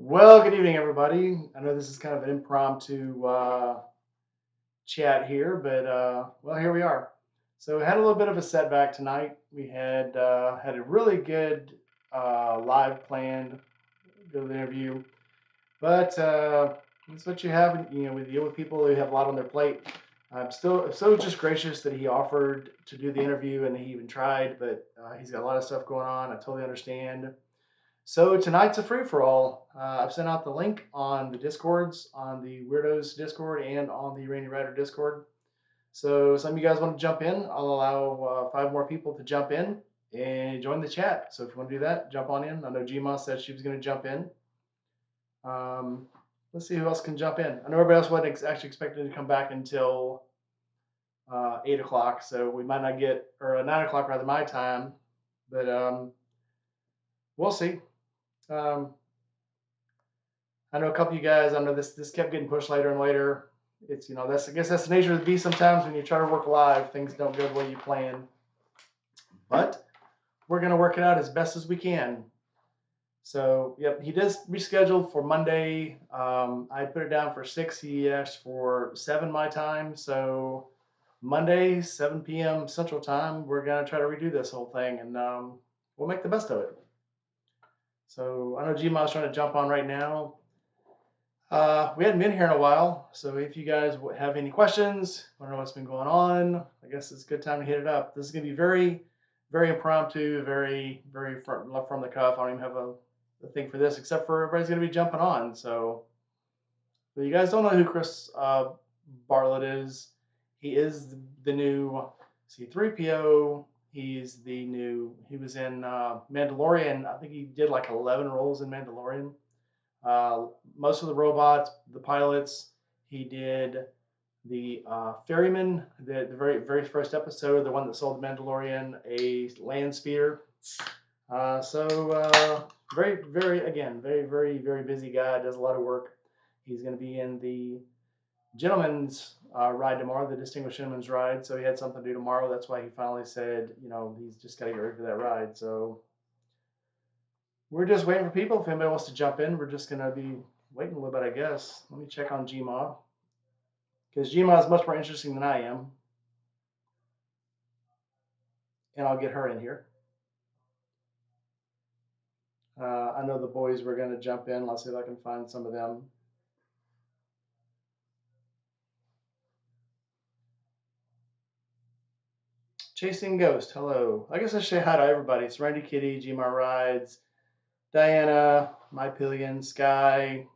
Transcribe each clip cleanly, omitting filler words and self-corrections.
Well, good evening, everybody. I know this is kind of an impromptu chat here, but well, here we are. So, we had a little bit of a setback tonight. We had a really good live planned good interview, but that's what you have. We deal with people who have a lot on their plate. I'm still so just gracious that he offered to do the interview and he even tried, but he's got a lot of stuff going on. I totally understand. So tonight's a free for all. I've sent out the link on the Discords, on the Weirdos Discord, and on the Rainy Rider Discord. So some of you guys want to jump in, I'll allow five more people to jump in and join the chat. So if you want to do that, jump on in. I know Gma said she was going to jump in. Um, let's see who else can jump in. I know everybody else wasn't actually expecting to come back until 8 o'clock, so we might not get, or 9 o'clock rather, my time, but we'll see. Um, I know a couple of you guys. I know this kept getting pushed later and later. It's that's I guess that's the nature of the beast. Sometimes when you try to work live, things don't go the way you plan. But we're gonna work it out as best as we can. So yep, he does rescheduled for Monday. I put it down for 6. He asked for 7 my time. So Monday, 7 p.m. Central Time, we're gonna try to redo this whole thing, and we'll make the best of it. So I know Gma's trying to jump on right now. We hadn't been here in a while, so if you guys have any questions, want to know what's been going on, I guess it's a good time to hit it up. This is going to be very, very impromptu, very, very from the cuff. I don't even have a thing for this, except for everybody's going to be jumping on. So, if you guys don't know who Chris Bartlett is, he is the new C3PO. He was in Mandalorian. I think he did like 11 roles in Mandalorian. Most of the robots, the pilots, he did the ferryman, the very first episode, the one that sold the Mandalorian a land speeder. Very busy guy. Does a lot of work. He's going to be in the gentleman's ride tomorrow, the distinguished gentleman's ride. So he had something to do tomorrow. That's why he finally said, he's just got to get ready for that ride. So we're just waiting for people. If anybody wants to jump in, we're just going to be waiting a little bit, I guess. Let me check on Gma, because Gma is much more interesting than I am. And I'll get her in here. I know the boys were going to jump in. Let's see if I can find some of them. Chasing Ghost, hello. I guess I should say hi to everybody. It's Randy Kitty, Gma Rides, Diana, My Pillion, Sky,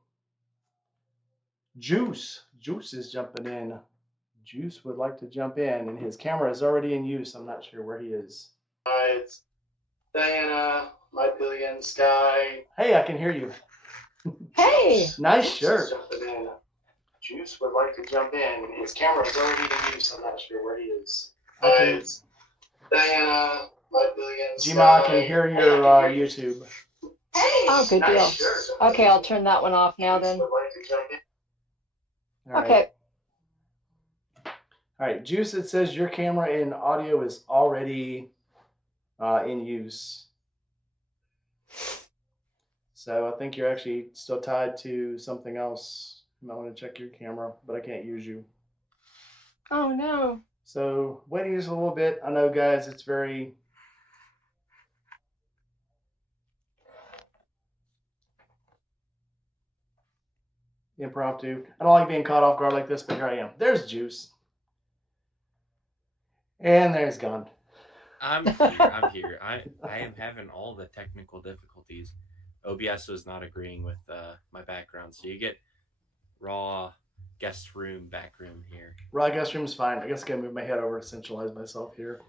Juice. Juice is jumping in. Juice would like to jump in, and his camera is already in use. I'm not sure where he is. Rides, Diana, My Pillion, Sky. Hey, I can hear you. Hey! Nice shirt. Juice would like to jump in. His camera is already in use. I'm not sure where he is. Diana, My Billion. Gma, I can hear your YouTube. Hey! Oh, good deal. Okay, I'll turn that one off now then. Okay. All right, Juice, it says your camera and audio is already in use. So I think you're actually still tied to something else. You might want to check your camera, but I can't use you. Oh, no. So waiting just a little bit. I know, guys, it's very impromptu. I don't like being caught off guard like this, but here I am. There's Juice. And there's Gone. I'm here. I am having all the technical difficulties. OBS was not agreeing with my background, so you get raw guest room backroom here. Raw guest room is fine. I guess I gotta move my head over to centralize myself here.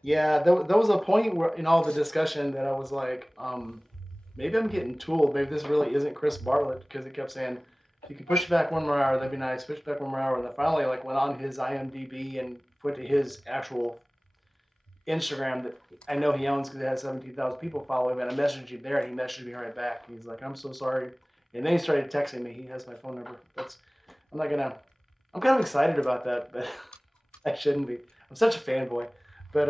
Yeah, there was a point where in all the discussion that I was like, maybe I'm getting tooled. Maybe this really isn't Chris Bartlett, because it kept saying, if you could push back one more hour, that'd be nice. Push back one more hour. And then finally, like, went on his IMDb and put to his actual Instagram that I know he owns because it has 17,000 people following him. And I messaged him there, and he messaged me right back. He's like, I'm so sorry. And then he started texting me. He has my phone number. I'm kind of excited about that, but I shouldn't be. I'm such a fanboy. But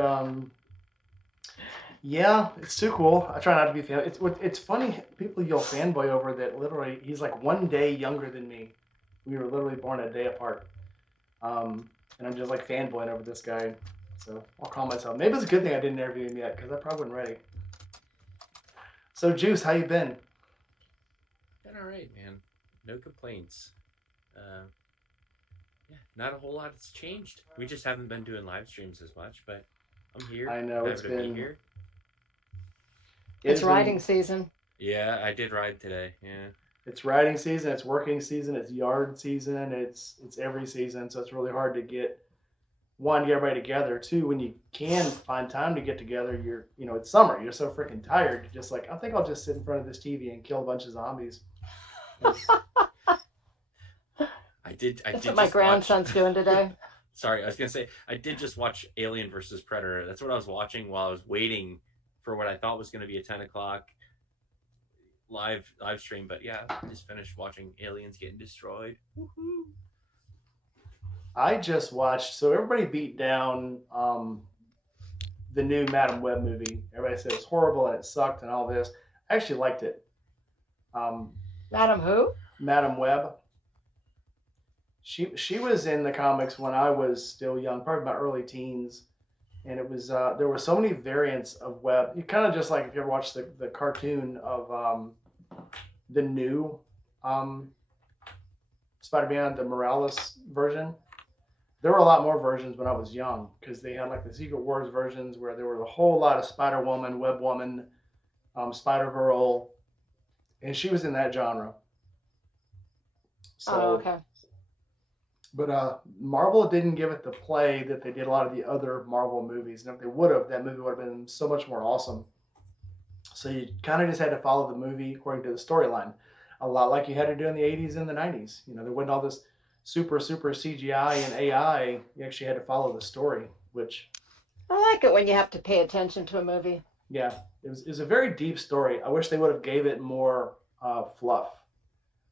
Yeah, it's too cool. I try not to be fan. It's funny. People yell fanboy over that. Literally, he's like 1 day younger than me. We were literally born a day apart. And I'm just like fanboying over this guy. So I'll call myself. Maybe it's a good thing I didn't interview him yet because I probably wasn't ready. So Juice, how you been? Been all right, man. No complaints. Uh, yeah, not a whole lot has changed. We just haven't been doing live streams as much, but I'm here. I I'm know happy to be here. it It's has been riding season. Yeah, I did ride today. Yeah. it's riding season, it's working season, it's yard season, it's every season. So it's really hard to get one, get everybody together. Two, when you can find time to get together, it's summer. You're so freaking tired. You're just like, I think I'll just sit in front of this TV and kill a bunch of zombies. I That's did what my just watch. grandson's doing today. Sorry, I was gonna say I did just watch Alien versus Predator. That's what I was watching while I was waiting for what I thought was gonna be a 10 o'clock live stream. But yeah, I just finished watching aliens getting destroyed. Woohoo! I just watched. So everybody beat down the new Madam Web movie. Everybody said it was horrible and it sucked and all this. I actually liked it. Um, Madam who? Madam Web. She was in the comics when I was still young, probably my early teens, and it was there were so many variants of Web. You kind of just like if you ever watched the cartoon of the new um, Spider-Man, the Morales version. There were a lot more versions when I was young because they had like the Secret Wars versions where there was a whole lot of Spider Woman, Web Woman, Spider Girl, and she was in that genre. Oh, So, okay. but Marvel didn't give it the play that they did a lot of the other Marvel movies, and if they would have, that movie would have been so much more awesome. So you kind of just had to follow the movie according to the storyline, a lot like you had to do in the 80s and the 90s. There wasn't all this super CGI and AI. You actually had to follow the story, which I like it when you have to pay attention to a movie. yeah, it was a very deep story. I wish they would have gave it more fluff.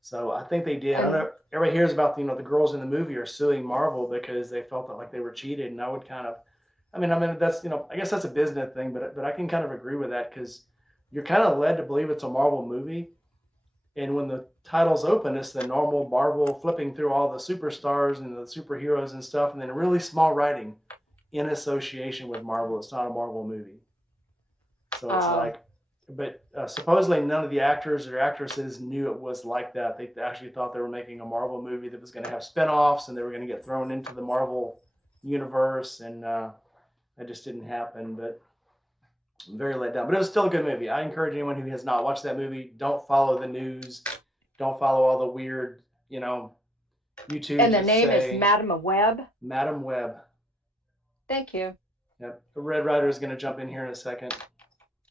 So I think they did. I don't And know. Everybody hears about the girls in the movie are suing Marvel because they felt that like they were cheated, and I would kind of, I mean that's I guess that's a business thing, but I can kind of agree with that because you're kind of led to believe it's a Marvel movie, and when the titles open, it's the normal Marvel flipping through all the superstars and the superheroes and stuff, and then really small writing in association with Marvel. It's not a Marvel movie. So it's uh, like, but supposedly none of the actors or actresses knew it was like that. They actually thought they were making a Marvel movie that was going to have spinoffs and they were going to get thrown into the Marvel universe, and that just didn't happen. But I'm very let down. But it was still a good movie. I encourage anyone who has not watched that movie, don't follow the news, don't follow all the weird, and YouTubes the that name is say Madam Web. Madam Web. Thank you. Yep. The Red Rider is going to jump in here in a second.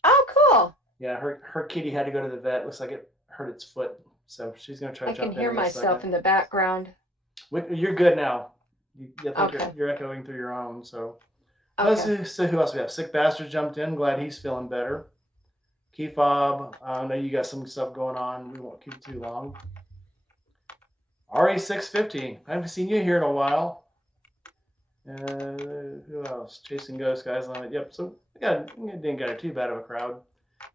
Oh, cool. Yeah, her kitty had to go to the vet. Looks like it hurt its foot, so she's gonna try I to can jump in hear in a myself in second. the background. You're good now. I think Okay. you're echoing through your own. So let's Okay. see. So who else we have? Sick Bastard jumped in. Glad he's feeling better. Key Fob. I know you got some stuff going on. We won't keep it too long. RE650. I haven't seen you here in a while. Who else? Chasing Ghost Guys Limit. Yep. So we didn't get too bad of a crowd.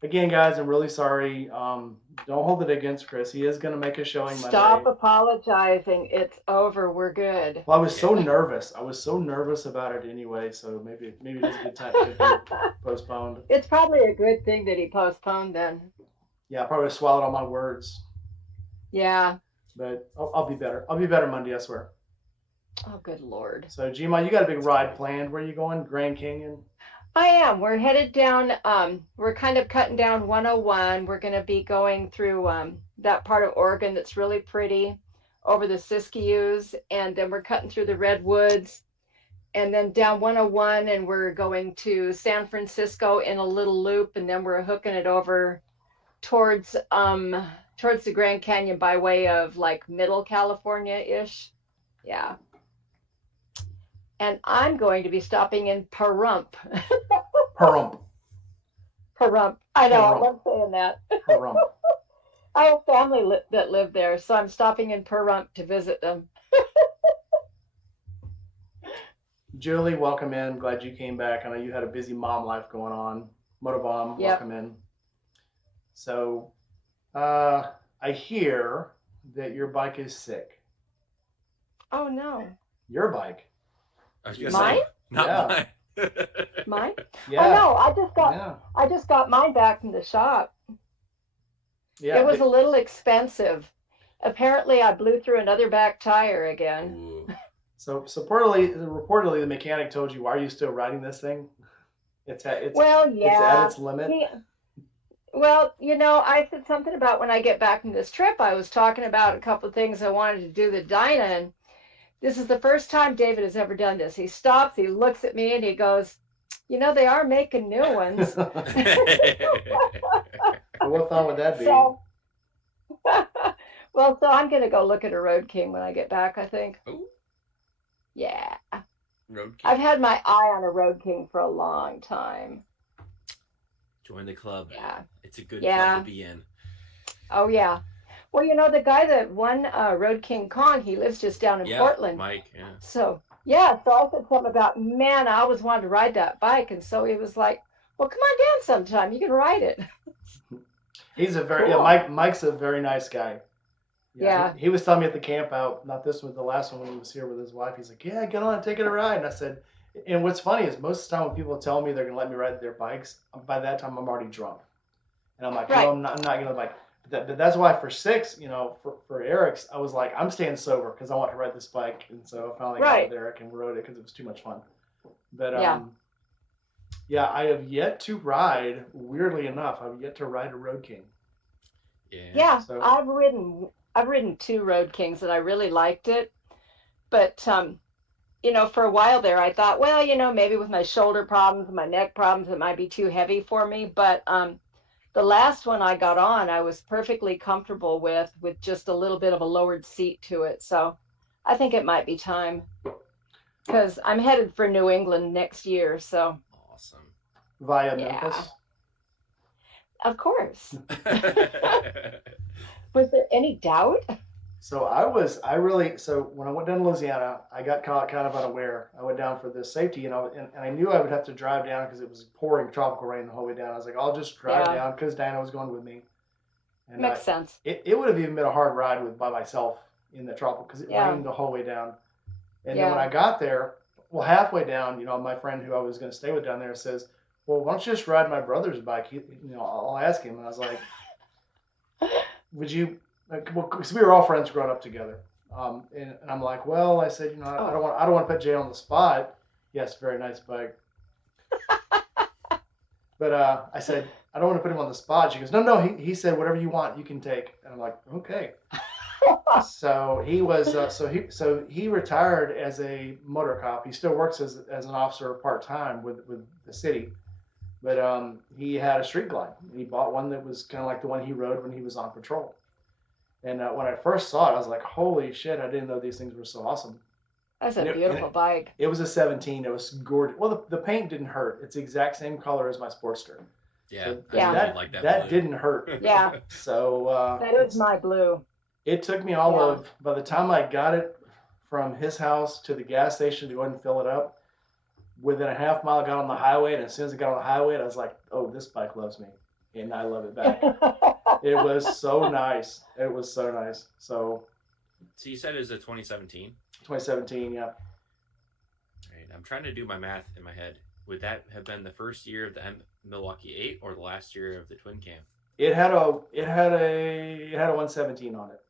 Again, guys, I'm really sorry. Don't hold it against Chris. He is going to make a showing Stop Monday. apologizing. It's over. We're good. Well, I was so nervous. I was so nervous about it anyway. So maybe it is a good time to be postponed. It's probably a good thing that he postponed then. Yeah, I probably swallowed all my words. Yeah. But I'll be better. I'll be better Monday, I swear. Oh, good Lord. So, Gma, you got a big ride planned. Where are you going? Grand Canyon? I am. We're headed down. We're kind of cutting down 101. We're going to be going through that part of Oregon that's really pretty, over the Siskiyous, and then we're cutting through the redwoods, and then down 101, and we're going to San Francisco in a little loop, and then we're hooking it over towards towards the Grand Canyon by way of like Middle California ish. Yeah. And I'm going to be stopping in Pahrump. Pahrump. Pahrump. I know, I Pahrump. love saying that. Pahrump. I have family that live there, so I'm stopping in Pahrump to visit them. Julie, welcome in. Glad you came back. I know you had a busy mom life going on. Motobomb, Yep. welcome in. So, I hear that your bike is sick. Oh no. Your bike? I was gonna Mine? say, not Yeah. mine. Mine? Yeah. Oh no, Yeah. I just got mine back from the shop. Yeah. It was a little expensive. Apparently I blew through another back tire again. Ooh. So reportedly, the mechanic told you, "Why are you still riding this thing? Well, It's at yeah. its limit." He, well, I said something about when I get back from this trip, I was talking about a couple of things I wanted to do with Dinah, and this is the first time David has ever done this. He stops, he looks at me, and he goes, they are making new ones. Well, what fun would that be? So, well, so I'm going to go look at a Road King when I get back, I think. Ooh, Yeah. Road I've King. had my eye on a Road King for a long time. Join the club. Yeah. It's a good club Yeah. to be in. Oh, yeah. Well, the guy that won Road King Kong, he lives just down in Yeah, Portland. Mike. Yeah. So, yeah, so I said something about, man, I always wanted to ride that bike. And so he was like, well, come on down sometime. You can ride it. He's a very Cool. Mike's a very nice guy. Yeah. He was telling me at the camp out, not this one, the last one when he was here with his wife. He's like, "Yeah, get on, take it a ride." And I said, and what's funny is most of the time when people tell me they're gonna let me ride their bikes, by that time I'm already drunk, and I'm like, Right. no, I'm not gonna bike. But that's why for six, for Eric's, I was like, I'm staying sober because I want to ride this bike, and so I finally got Right. with Eric and rode it because it was too much fun. But Yeah. yeah, I have yet to ride. Weirdly enough, I've yet to ride a Road King. Yeah. Yeah, So I've ridden two Road Kings and I really liked it. But for a while there I thought, well, maybe with my shoulder problems, my neck problems, it might be too heavy for me. But the last one I got on, I was perfectly comfortable with just a little bit of a lowered seat to it. So I think it might be time because I'm headed for New England next year. So Awesome. via yeah, Memphis. of course. Was there any doubt? So so when I went down to Louisiana, I got caught kind of unaware. I went down for the safety, and I knew I would have to drive down because it was pouring tropical rain the whole way down. I was like, I'll just drive Yeah. down because Diana was going with me, and Makes sense. it would have even been a hard ride by myself in the tropical because it Yeah. rained the whole way down. And Yeah. then when I got there, well, halfway down, my friend who I was going to stay with down there says, "Well, why don't you just ride my brother's bike? I'll ask him." And I was like, "Would you?" Well, because we were all friends growing up together. And I'm like, well, I said, I don't want to put Jay on the spot. Yes, very nice bike. But I said, I don't want to put him on the spot. She goes, no. He said, whatever you want, you can take. And I'm like, okay. So he was, so he retired as a motor cop. He still works as an officer part time with the city. But he had a street glide. He bought one that was kind of like the one he rode when he was on patrol. And when I first saw it, I was like, holy shit, I didn't know these things were so awesome. That's a beautiful bike. It was a 17. It was gorgeous. Well, the paint didn't hurt. It's the exact same color as my Sportster. Yeah, So Yeah. I really like that. that blue. didn't hurt. Yeah, So that is my blue. it took me Yeah. by the time I got it from his house to the gas station to go ahead and fill it up, within a half mile I got on the highway, and as soon as I got on the highway, I was like, oh, this bike loves me. And I love it back. It was so nice. It was so nice. So you said it was a 2017? 2017, yeah. Right. I'm trying to do my math in my head. Would that have been the first year of the Milwaukee 8 or the last year of the Twin Cam? It had a 117 on it.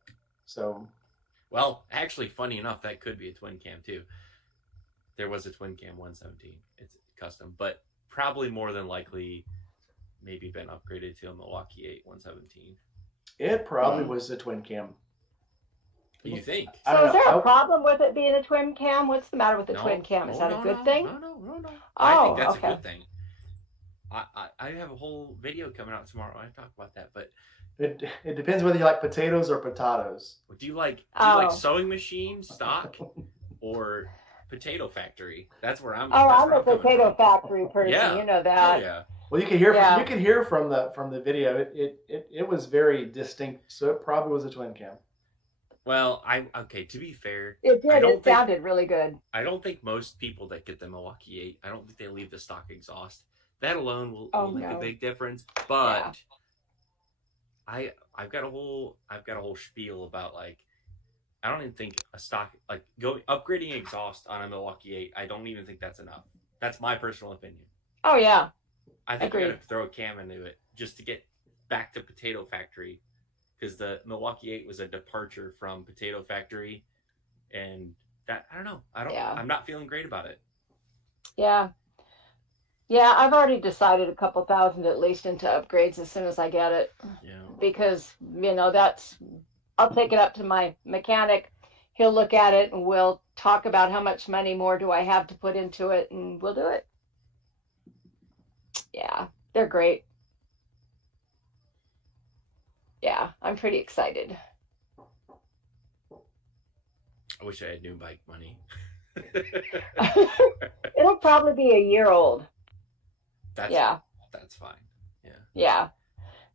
So well, actually, funny enough, that could be a Twin Cam too. There was a Twin Cam 117. It's custom, but probably more than likely maybe been upgraded to a Milwaukee 8 117. It probably was a Twin Cam. You think? So is there a problem with it being a twin cam? What's the matter with the twin cam? Is that a good thing? No. Oh, I think that's okay. a good thing. I have a whole video coming out tomorrow. I talk about that, but it depends whether you like potatoes or potatoes. do you like Oh. sewing machine stock or potato factory? That's where I'm. Oh, that's I'm where a potato factory person. Yeah. You know Oh, that. yeah. Well, you can hear Yeah. from the video. It was very distinct. So it probably was a Twin Cam. Well, to be fair, It I did. don't It sounded really good. I don't think most people that get the Milwaukee 8, I don't think they leave the stock exhaust. That alone will, Oh will make a no. big difference. Yeah. But I've got a whole spiel about like I don't even think a stock like upgrading exhaust on a Milwaukee 8. I don't even think that's enough. That's my personal opinion. Oh yeah. I think you got Agreed. to throw a cam into it just to get back to Potato Factory because the Milwaukee 8 was a departure from Potato Factory, and that I don't know. Yeah. I'm not feeling great about it. Yeah. Yeah, I've already decided a couple thousand at least into upgrades as soon as I get it Yeah. because, that's I'll take it up to my mechanic. He'll look at it and we'll talk about how much money more do I have to put into it and we'll do it. Yeah, they're great. Yeah, I'm pretty excited. I wish I had new bike money. It'll probably be a year old. that's Yeah, that's fine. Yeah. yeah.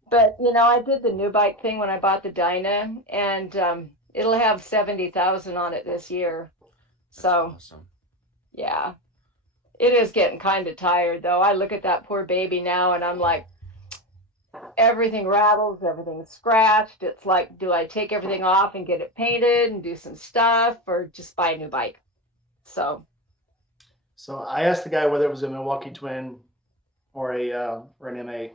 But I did the new bike thing when I bought the Dyna, and it'll have 70,000 on it this year. That's So awesome. yeah, it is getting kind of tired though. I look at that poor baby now, and I'm like, everything rattles, everything's scratched. It's like, do I take everything off and get it painted and do some stuff, or just buy a new bike? So So I asked the guy whether it was a Milwaukee Twin or an M8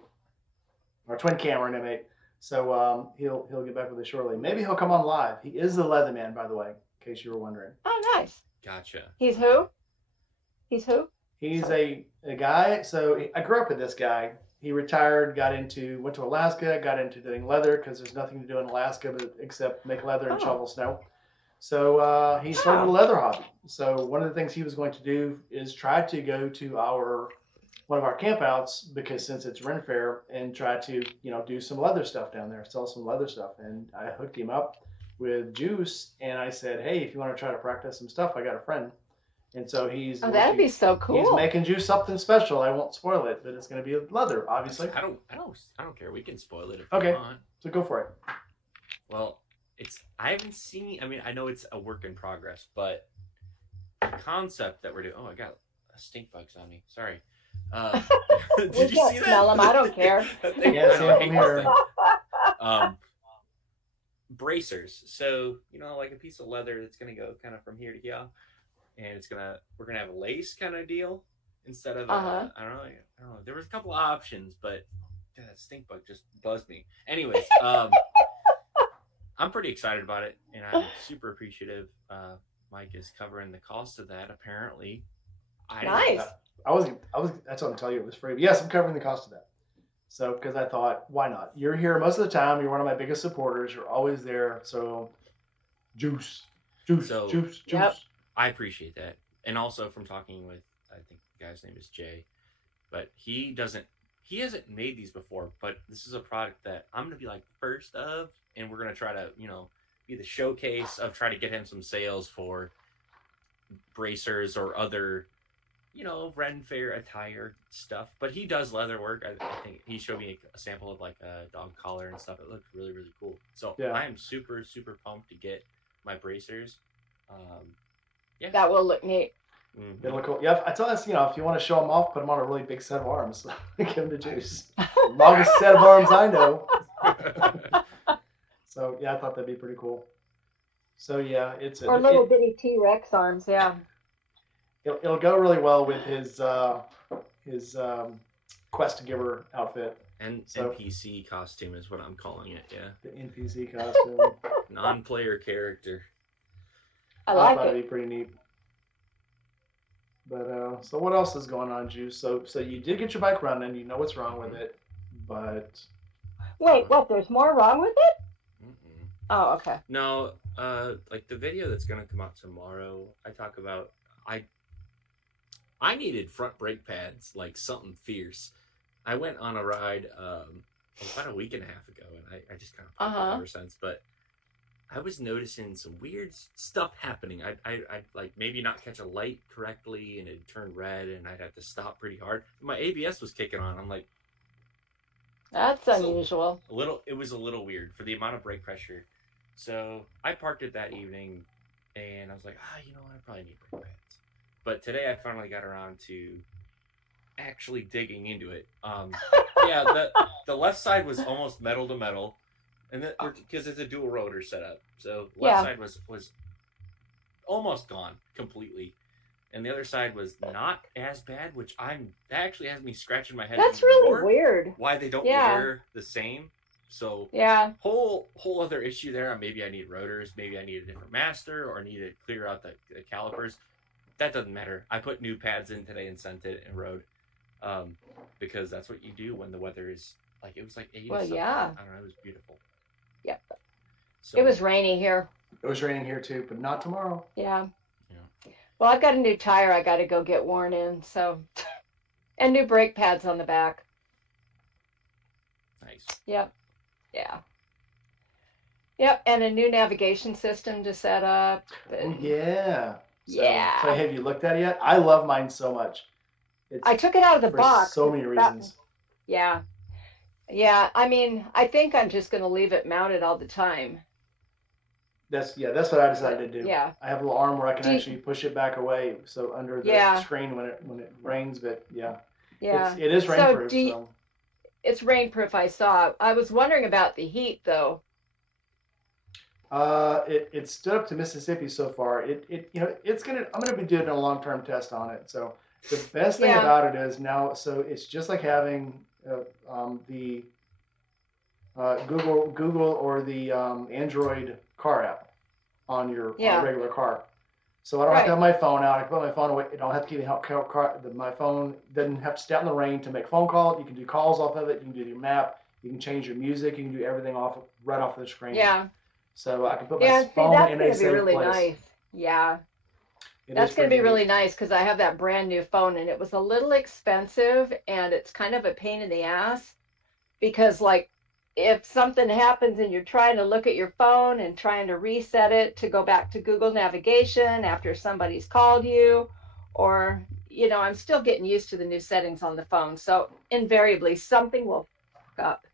or a twin cam or an M8. So he'll get back with us shortly. Maybe he'll come on live. He is the Leatherman, by the way, in case you were wondering. oh, nice. Gotcha. He's who? He's who? He's a guy. So I grew up with this guy. He retired, went to Alaska, got into doing leather because there's nothing to do in Alaska except make leather and Oh. shovel snow. So he started a leather hobby. So one of the things he was going to do is try to go to one of our campouts because since it's Ren Fair and try to do some leather stuff down there, sell some leather stuff. And I hooked him up with Juice, and I said, hey, if you want to try to practice some stuff, I got a friend. And so Oh, that'd be so cool. He's making Juice something special. I won't spoil it, but it's going to be leather, obviously. I don't care. We can spoil it if Okay. you want. So go for it. Well, I haven't seen. I mean, I know it's a work in progress, but the concept that we're doing. Oh, I got stink bugs on me. Sorry. Did you see that? Smell them. I don't care. Yeah, see here. Bracers. So like a piece of leather that's gonna go kind of from here to here, and we're gonna have a lace kind of deal instead of I don't know. There was a couple of options, but that stink bug just buzzed me. Anyways, I'm pretty excited about it, and I'm super appreciative. Mike is covering the cost of that. Apparently, Nice. I was. That's what I'm telling you. It was free. But yes, I'm covering the cost of that. So because I thought, why not? You're here most of the time. You're one of my biggest supporters. You're always there. So, juice. Yep. I appreciate that, and also from talking with I think the guy's name is Jay, but he hasn't made these before. But this is a product that I'm gonna be like first of, and we're gonna try to be the showcase of try to get him some sales for bracers or other Ren Fair attire stuff. But he does leather work. I think he showed me a sample of like a dog collar and stuff. It looked really, really cool. So yeah. I am super, super pumped to get my bracers. Yeah. That will look neat. Mm-hmm. It'll look cool. Yeah, I tell us, if you want to show them off, put them on a really big set of arms. Give them to Juice. Longest set of arms I know. So yeah, I thought that'd be pretty cool. So yeah, or little bitty T-Rex arms. Yeah. It'll go really well with his Quest Giver outfit. And NPC costume is what I'm calling it. Yeah. The NPC costume. Non-player character. I like thought it. It'd be pretty neat. But so what else is going on, Juice? So you did get your bike running. You know what's wrong with it, but wait, what? There's more wrong with it? Mm-mm. Oh, okay. No, like the video that's gonna come out tomorrow, I talk about I needed front brake pads, like something fierce. I went on a ride about a week and a half ago, and I just kind of popped it ever since. But I was noticing some weird stuff happening. I'd like maybe not catch a light correctly, and it'd turn red, and I'd have to stop pretty hard. My ABS was kicking on. I'm like, that's unusual. It was a little weird for the amount of brake pressure. So I parked it that evening, and I was like, I probably need brake pads. But today I finally got around to actually digging into it. Yeah, the left side was almost metal to metal, and because it's a dual rotor setup, so left Yeah, side was almost gone completely, and the other side was not as bad, which that actually has me scratching my head that's even really more weird. why they don't Yeah, wear the same. So yeah. whole other issue there. Maybe I need rotors, maybe I need a different master, or need to clear out the calipers. That doesn't matter. I put new pads in today and sent it and rode, um, because that's what you do when the weather is like it was like 80 Well, something. yeah. I don't know. It was beautiful. Yep. It So was rainy here. It was raining here too, but not tomorrow. Yeah. yeah, Well, I've got a new tire I got to go get worn in, so and new brake pads on the back. nice. Yep. Yeah. Yep, and a new navigation system to set up. Oh And yeah. So yeah. have you looked at it yet? I love mine so much. I It's took it out of the for box. so many That, reasons. yeah. Yeah, I mean, I think I'm just going to leave it mounted all the time. That's what I decided But to do. yeah. I have a little arm where I can Do you, actually push it back away, so under the yeah. screen when it rains. But yeah, Yeah. it is So rainproof. So it's rainproof, I saw. I was wondering about the heat though. it stood up to Mississippi so far. I'm gonna be doing a long term test on it. So the best thing Yeah. about it is now, so it's just like having the Google or the Android car app on a Yeah. regular car. So I don't have to Right. have my phone out. I can put my phone away. I don't have to keep my phone doesn't have to stay out in the rain to make phone calls. You can do calls off of it. You can do your map. You can change your music. You can do everything right off of the screen. Yeah. So I can put my Yeah, see, phone that's in going a to be safe really place. nice. Yeah. It is That's going to pretty be neat. really nice because I have that brand new phone and it was a little expensive and it's kind of a pain in the ass because, like, if something happens and you're trying to look at your phone and trying to reset it to go back to Google navigation after somebody's called you, or, I'm still getting used to the new settings on the phone. So invariably something will fuck up.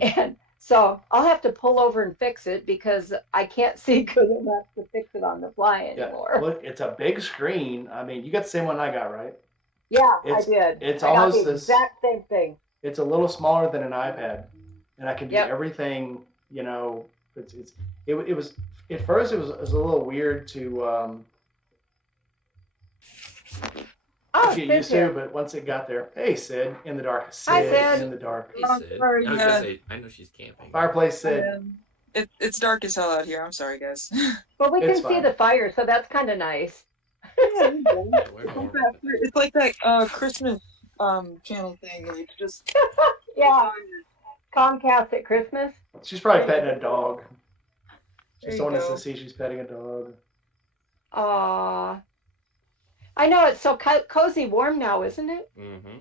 And so I'll have to pull over and fix it because I can't see good enough to fix it on the fly Yeah. anymore. Look, it's a big screen. I mean, you got the same one I got, right? Yeah, I It's did. it's I got the almost this. exact same thing. It's a little smaller than an iPad, and I can do Yep. everything. It was at first it was a little weird to Oh, get Sid's used to, here. but once it got there, hey Sid in the dark, Hi, Sid in Sid. the dark, Hey Oh, Sid, sorry, I was gonna say I know she's camping. fireplace Sid. It's dark as hell out here. I'm sorry, guys. Well, we It's can see fine. the fire, so that's kind of nice. Yeah, Yeah, we're it's like normal that. with it. It's like that Christmas channel thing. Like just Yeah, Comcast at Christmas. She's probably petting a dog. there She's you wanting us go. to see she's petting a dog. Aw. I know it's so cozy warm now, isn't it? Mm-hmm.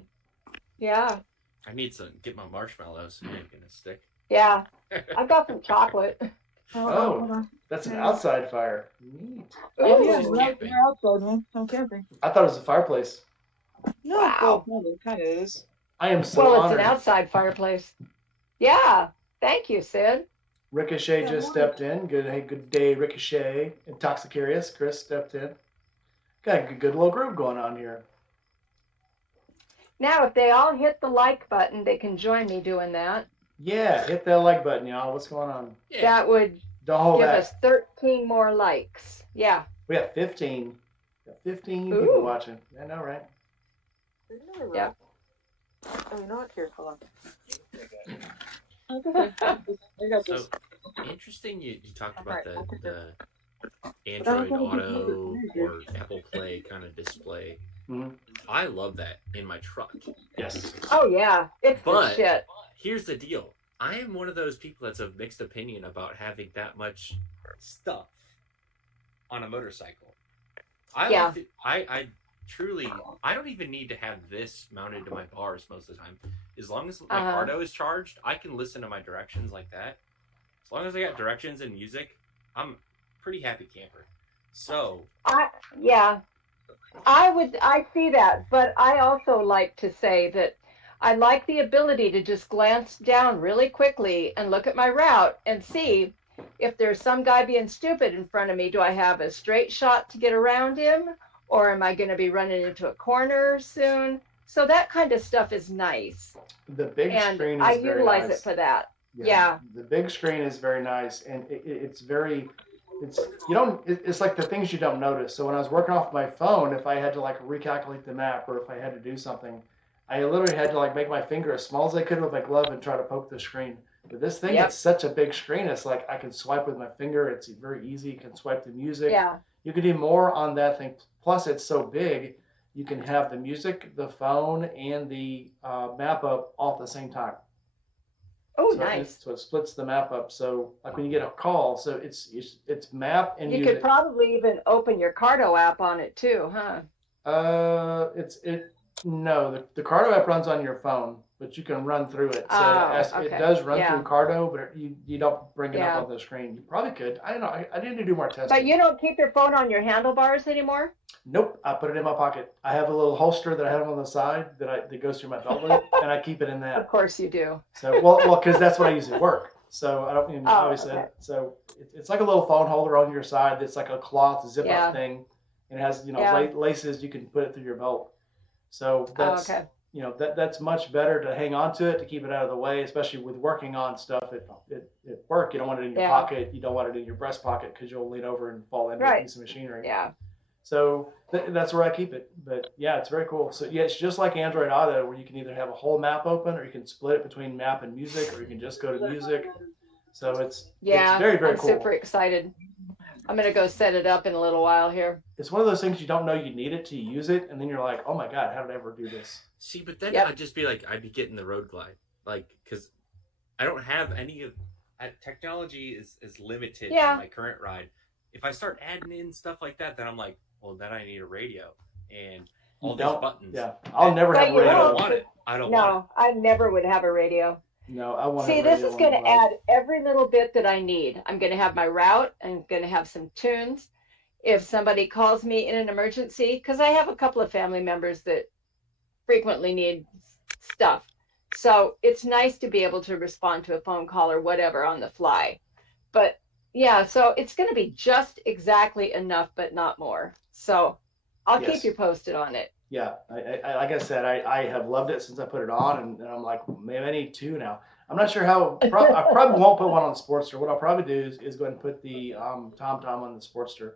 Yeah. I need to get my marshmallows. They ain't gonna stick. Yeah. I've got some chocolate. Oh. Hold on. That's an Yeah. outside fire. Neat. Oh Yeah, yeah, she's we're camping. outside, man. I'm camping. I thought it was a fireplace. No, Wow. well, it kind of is. I am so Well, it's an honored. outside fireplace. Yeah. Thank you, Sid. Ricochet Yeah, just why? stepped in. Good day, Ricochet. Intoxicarius, Chris stepped in. Got a good little group going on here. Now, if they all hit the like button, they can join me doing that. Yeah, hit that like button, y'all. What's going on? Yeah. That would Don't hold give back. us 13 more likes. Yeah. We got 15. We got 15 Ooh. people watching. I know, right? Yeah. Oh, you know what? Here, hold on. I got this. So interesting. You talked about Alright, I'll take the But I Android was gonna Auto do or Apple Play kind of display. Mhm. I love that in my truck. Yes. Oh, yeah. It's the But shit. here's the deal. I am one of those people that's of mixed opinion about having that much stuff on a motorcycle. Yeah. I truly, I don't even need to have this mounted to my bars most of the time. As long as my Uh-huh. cardo is charged, I can listen to my directions like that. As long as I got directions and music, I'm a pretty happy camper. So Yeah. I see that, but I also like to say that I like the ability to just glance down really quickly and look at my route and see if there's some guy being stupid in front of me. Do I have a straight shot to get around him, or am I going to be running into a corner soon? So that kind of stuff is nice. The big And screen I is very utilize it nice. for that. Yeah. The big screen is very nice, and it's very, it's you don't, it's like the things you don't notice. So when I was working off my phone, if I had to like recalculate the map or if I had to do something, I literally had to like make my finger as small as I could with my glove and try to poke the screen. But this thing, it's Yep. such a big screen. It's like I can swipe with my finger. It's very easy. You can swipe the music. Yeah. You can do more on that thing. Plus, it's so big, you can have the music, the phone, and the map up all at the same time. Oh, So nice. so it splits the map up. So like when you get a call, so it's map and You music. could probably even open your Cardo app on it too, huh? No, the Cardo app runs on your phone, but you can run through it. So Oh, it okay. does run through Yeah. Cardo, but you don't bring it up Yeah. on the screen. You probably could. I don't know. I need to do more testing. But you don't keep your phone on your handlebars anymore? Nope, I put it in my pocket. I have a little holster that I have on the side that goes through my belt loop, and I keep it in that. Of course you do. So well, because that's what I use at work. So I don't even Oh, obviously. okay. So it's like a little phone holder on your side. That's like a cloth zip Yeah. up thing, and it has Yeah. laces. You can put it through your belt. So Oh, that's okay. that's much better to hang on to it to keep it out of the way, especially with working on stuff at work. You don't want it in your Yeah. pocket. You don't want it in your breast pocket because you'll lean over and fall into a Right. piece of machinery. Yeah. So that's where I keep it. But yeah, it's very cool. So yeah, it's just like Android Auto, where you can either have a whole map open, or you can split it between map and music, or you can just go to music. So it's Yeah. very, very I'm cool. super excited. I'm gonna go set it up in a little while here. It's one of those things you don't know you need it till you use it, and then you're like, oh my god, how did I ever do this? See, but then Yep. I'd just be like, I'd be getting the road glide, like, because I don't have any of technology is limited Yeah. on my current ride. If I start adding in stuff like that, then I'm like, well, then I need a radio and all these Don't- buttons. Yeah, I'll never But have a you I radio. don't won't. want it. I don't want No, I never would have a radio. No, I want. See, this is going to add every little bit that I need. I'm going to have my route. I'm going to have some tunes. If somebody calls me in an emergency, because I have a couple of family members that frequently need stuff. So it's nice to be able to respond to a phone call or whatever on the fly. But yeah, so it's going to be just exactly enough, but not more. So I'll Yes. keep you posted on it. Yeah, I like I said, I have loved it since I put it on, and I'm like, maybe I need two now. I'm not sure how. I probably won't put one on the Sportster. What I'll probably do is go ahead and put the TomTom on the Sportster.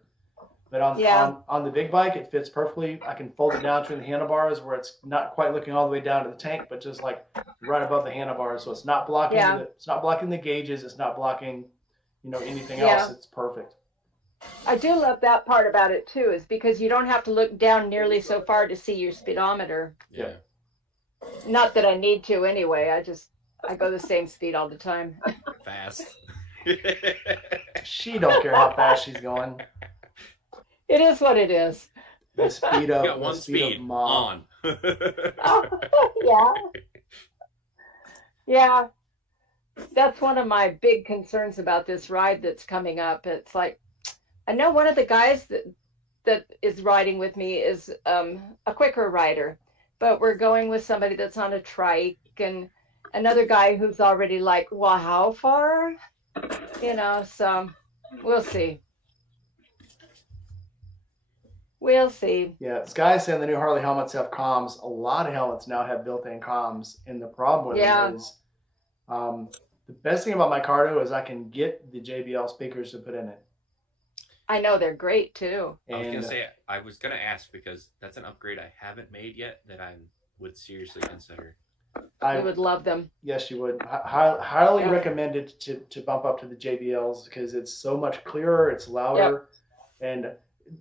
But Yeah. on the big bike, it fits perfectly. I can fold it down between the handlebars where it's not quite looking all the way down to the tank, but just like right above the handlebars, so it's not blocking. Yeah. It's not blocking the gauges. It's not blocking, anything Yeah. else. It's perfect. I do love that part about it too, is because you don't have to look down nearly so far to see your speedometer. Yeah. Not that I need to anyway. I go the same speed all the time. Fast. She don't care how fast she's going. It is what it is. The speed of You got the one speed speed of mom. on. Yeah. Yeah. That's one of my big concerns about this ride that's coming up. It's like, I know one of the guys that is riding with me is a quicker rider, but we're going with somebody that's on a trike, and another guy who's already like, well, how far? So we'll see. We'll see. Yeah, Sky's saying the new Harley helmets have comms. A lot of helmets now have built-in comms, and the problem with them is, the best thing about my Cardo is I can get the JBL speakers to put in it. I know they're great too. I was And gonna say, I was gonna ask because that's an upgrade I haven't made yet that I would seriously consider. I would love them. Yes, you would. Highly Yeah. recommended to bump up to the JBLs because it's so much clearer, it's louder, and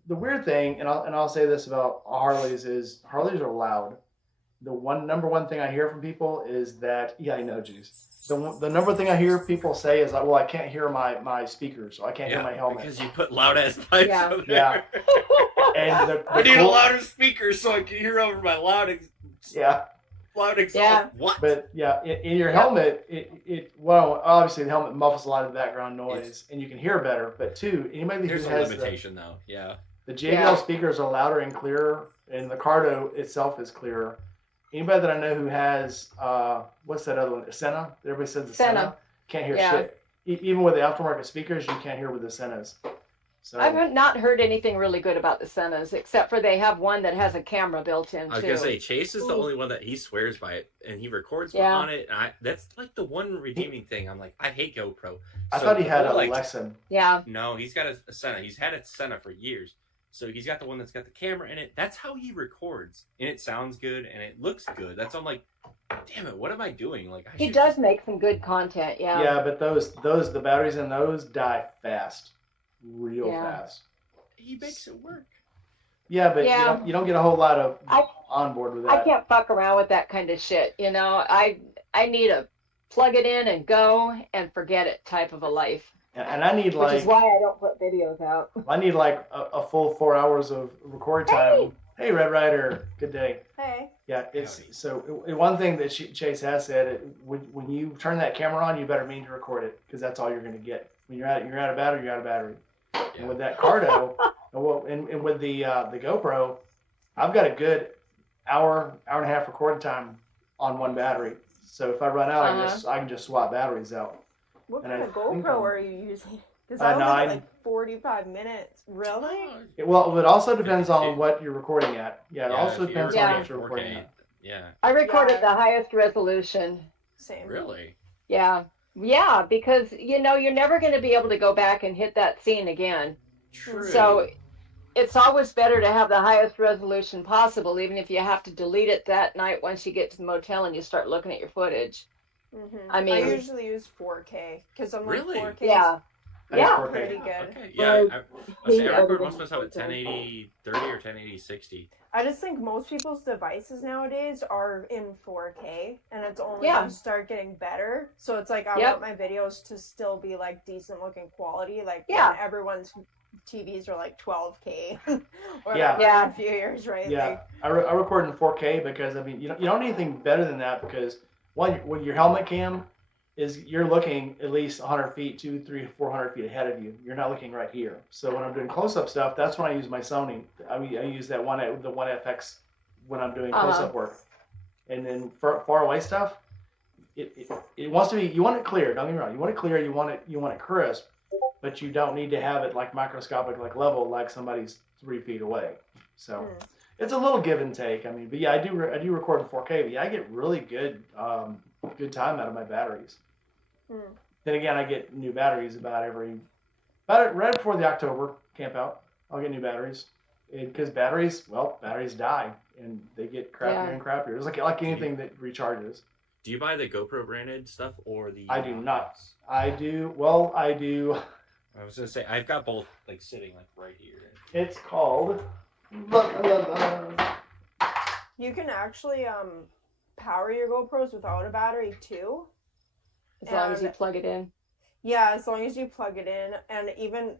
the weird thing, and I'll say this about Harleys is Harleys are loud. The number one thing I hear from people is that, yeah, I know, geez. The number one thing I hear people say is like, well, I can't hear my speakers, so I can't hear my helmet. Because you put loud ass pipes Yeah. on there. And I need a louder speaker so I can hear over my loud exhaust. Yeah. What? But yeah, in your helmet, well, obviously the helmet muffles a lot of the background noise, and you can hear better. But two, anybody There's who a has limitation though. Yeah. the JBL Yeah. speakers are louder and clearer, and the Cardo itself is clearer. Anybody that I know who has what's that other one? Senna. Everybody says the Senna. Senna. Can't hear Yeah. shit. Even with the aftermarket speakers, you can't hear with the Sennas. So I've not heard anything really good about the Sennas, except for they have one that has a camera built in I was too. gonna say Chase is the only one that he swears by it, and he records Yeah. on it. And that's like the one redeeming thing. I'm like, I hate GoPro. I So thought he the had whole, a like, lesson. Yeah. No, he's got a Senna. He's had a Senna for years. So he's got the one that's got the camera in it. That's how he records, and it sounds good and it looks good. That's I'm like, damn it, what am I doing? Like He does make some good content. Yeah. Yeah, but the batteries in those die fast, real Yeah. fast. He makes it work. Yeah, but Yeah. you don't get a whole lot of I- on board with I that. can't fuck around with that kind of shit. You know, I need to plug it in and go and forget it type of a life. And I need Which is why I don't put videos out. I need like a full 4 hours of recording time. Hey, Red Rider, good day. Hey. Yeah, it's so one thing that Chase has said, when you turn that camera on, you better mean to record it because that's all you're going to get. When you're out of battery, you're out of battery. Yeah. And with that Cardo, and with the GoPro, I've got a good hour and a half recording time on one battery. So if I run out, I can just swap batteries out. What And kind I of think GoPro are you using? Because I only nine. get like 45 minutes. Really? Well, it also depends on what you're recording at. Yeah, it also if you're depends Yeah. on what you're recording 4K, at. yeah. I recorded Yeah. the highest resolution. Same. Really? Yeah. Yeah, because you're never going to be able to go back and hit that scene again. True. So it's always better to have the highest resolution possible, even if you have to delete it that night once you get to the motel and you start looking at your footage. Mm-hmm. I mean- I usually use 4K because I'm like Really? 4K Yeah. I Yeah. use 4K. pretty good. Okay. Yeah. I hate record editing most of my stuff at 1080 30 or 1080 60. I just think most people's devices nowadays are in 4K, and it's only Yeah. going to start getting better. So it's like I Yep. want my videos to still be like decent looking quality, like Yeah. when everyone's TVs are like 12K or Yeah. whatever Yeah. in a few years, right? Yeah, Like, I record in 4K because I mean you don't need anything better than that because when your helmet cam is you're looking at least 100 feet, 200, 300, 400 feet ahead of you. You're not looking right here. So when I'm doing close-up stuff, that's when I use my Sony. I use that the 1FX when I'm doing close-up work. And then for far away stuff, it wants to be. You want it clear. Don't get me wrong. You want it clear. You want it crisp, but you don't need to have it like microscopic, like level, like somebody's 3 feet away. So. It's a little give and take. I mean, but yeah, I do record in 4K. But yeah, I get really good time out of my batteries. Then again, I get new batteries about right before the October camp out. I'll get new batteries because batteries die and they get crappier and crappier. It's like anything that recharges. Do you buy the GoPro branded stuff or the? I do not. knockoffs? I do. Well, I do. I was gonna say I've got both like sitting like right here. It's called. you can actually power your GoPros without a battery too. As long as you And- plug it in. Yeah, as long as you plug it in, and even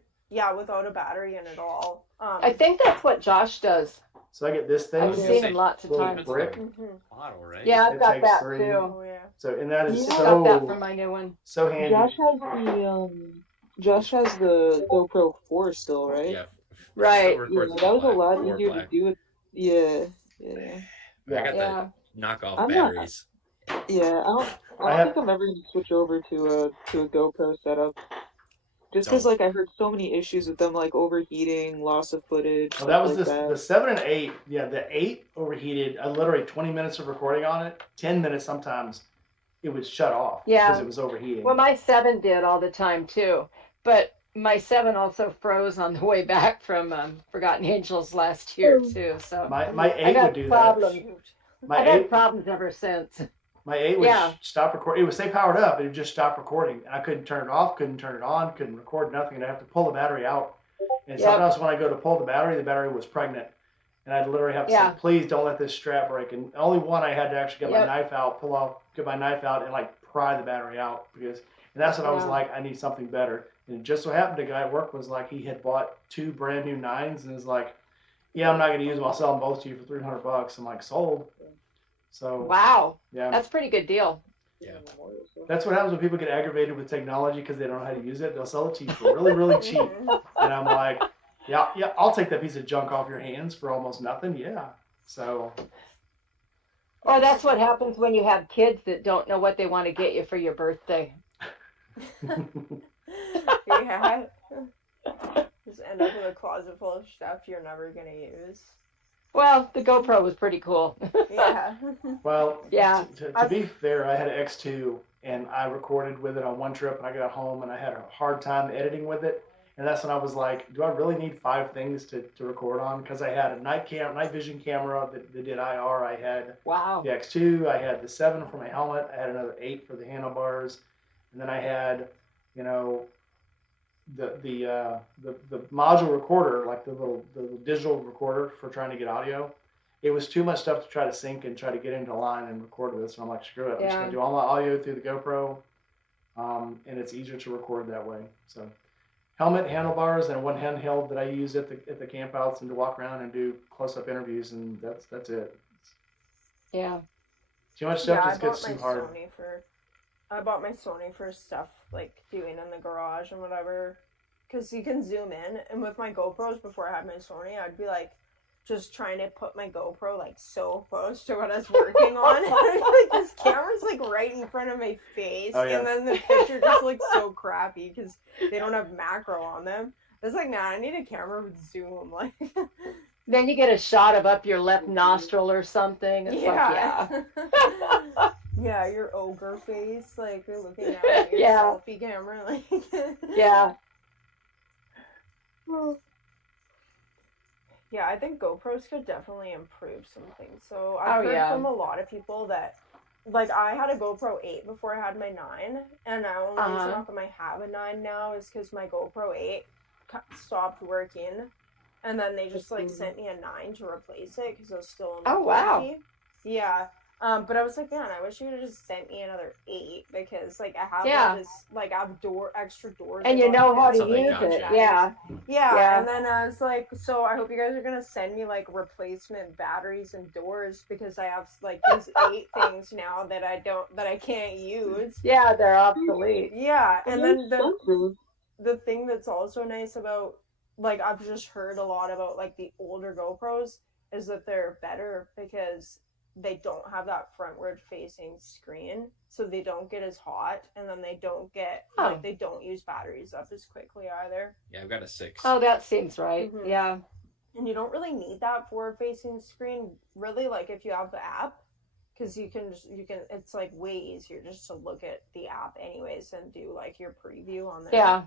without a battery in it all. I think that's what Josh does. So I get this thing. I've seen him lots of Little times. brick. Bottle, right? Yeah, I've It got takes that 3. too. Oh yeah. So and that is Yeah. I got that for my new one. so handy. Josh has the GoPro 4 still, right? Yeah. Right. Yeah, that was a lot easier to do with. Yeah. I got Yeah. the knockoff I'm not- batteries. Yeah, I don't think I'm ever gonna switch over to a GoPro setup. Just because Don't. like I heard so many issues with them, like overheating, loss of footage. Well, that was stuff like the 7 and 8. Yeah, the 8 overheated. I literally 20 minutes of recording on it. 10 minutes sometimes, it would shut off Yeah. because it was overheating. Well, my 7 did all the time too. But my 7 also froze on the way back from Forgotten Angels last year too. So my I 8 got would do problems. that. Shoot. My I've had 8, problems ever since. my 8 would Yeah. stop recording. It would stay powered up. It would just stop recording. And I couldn't turn it off. Couldn't turn it on. Couldn't record nothing. And I have to pull the battery out. And Yep. sometimes when I go to pull the battery was pregnant. And I'd literally have to Yeah. say, please don't let this strap break. And only one I had to actually get my Yep. knife out, get my knife out and like pry the battery out and that's when I was Yeah. like, I need something better. And it just so happened the guy at work was like, he had bought 2 brand new 9s and was like, yeah, I'm not going to use them. I'll sell them both to you for $300. I'm like, sold. So Wow. yeah, That's a pretty good deal. Yeah. that's what happens when people get aggravated with technology because they don't know how to use it. They'll sell it to you for really, really cheap. Mhm. And I'm like, yeah, I'll take that piece of junk off your hands for almost nothing. Yeah. So Or that's what happens when you have kids that don't know what they want to get you for your birthday. Yeah. Just end up with a closet full of stuff you're never gonna use. Well, the GoPro was pretty cool. Yeah. Well, Yeah. to be fair, I had an X2 and I recorded with it on one trip and I got home and I had a hard time editing with it. And that's when I was like, do I really need 5 things to record on? Because I had a night vision camera that did IR. I had Wow. the X2. I had the 7 for my helmet. I had another 8 for the handlebars. And then I had, you know, the module recorder, like the digital recorder for trying to get audio. It was too much stuff to try to sync and try to get into line and record with. So I'm like, screw it. I'm just gonna do all my audio through the GoPro, and it's easier to record that way. So helmet, handlebars, and one handheld that I use at the campouts and to walk around and do close-up interviews, and that's it. Yeah. Too much stuff just gets too hard. I bought my Sony for stuff like doing in the garage and whatever, because you can zoom in. And with my GoPros, before I had my Sony, I'd be like just trying to put my GoPro like so close to what I was working on. Like this camera's like right in front of my face, and then the picture just looks so crappy because they don't have macro on them. It's like, nah, I need a camera with zoom. Like, then you get a shot of up your left nostril or something. It's yeah, your ogre face, like you're looking at your selfie camera, like. Yeah. Yeah, I think GoPros could definitely improve some things. So I've heard from a lot of people that, like, I had a GoPro 8 before I had my 9, and the only reason how come I have a 9 now is because my GoPro 8 stopped working, and then they just, like, sent me a 9 to replace it because I was still in the warranty. Yeah. But I was like, man, I wish you would have just sent me another 8 because, like, I have all this, like, I have extra doors. And you know how to use it. Yeah. And then I was like, so I hope you guys are going to send me, like, replacement batteries and doors because I have, like, these 8 things now that I can't use. Yeah, they're obsolete. Yeah. And then the thing that's also nice about, like, I've just heard a lot about, like, the older GoPros is that they're better because they don't have that frontward facing screen, so they don't get as hot, and then they don't get like they don't use batteries up as quickly either. Yeah, I've got a 6. Oh, that seems right. Mm-hmm. Yeah. And you don't really need that forward facing screen, really, like if you have the app, because you can it's like way easier just to look at the app anyways and do like your preview on there. Yeah.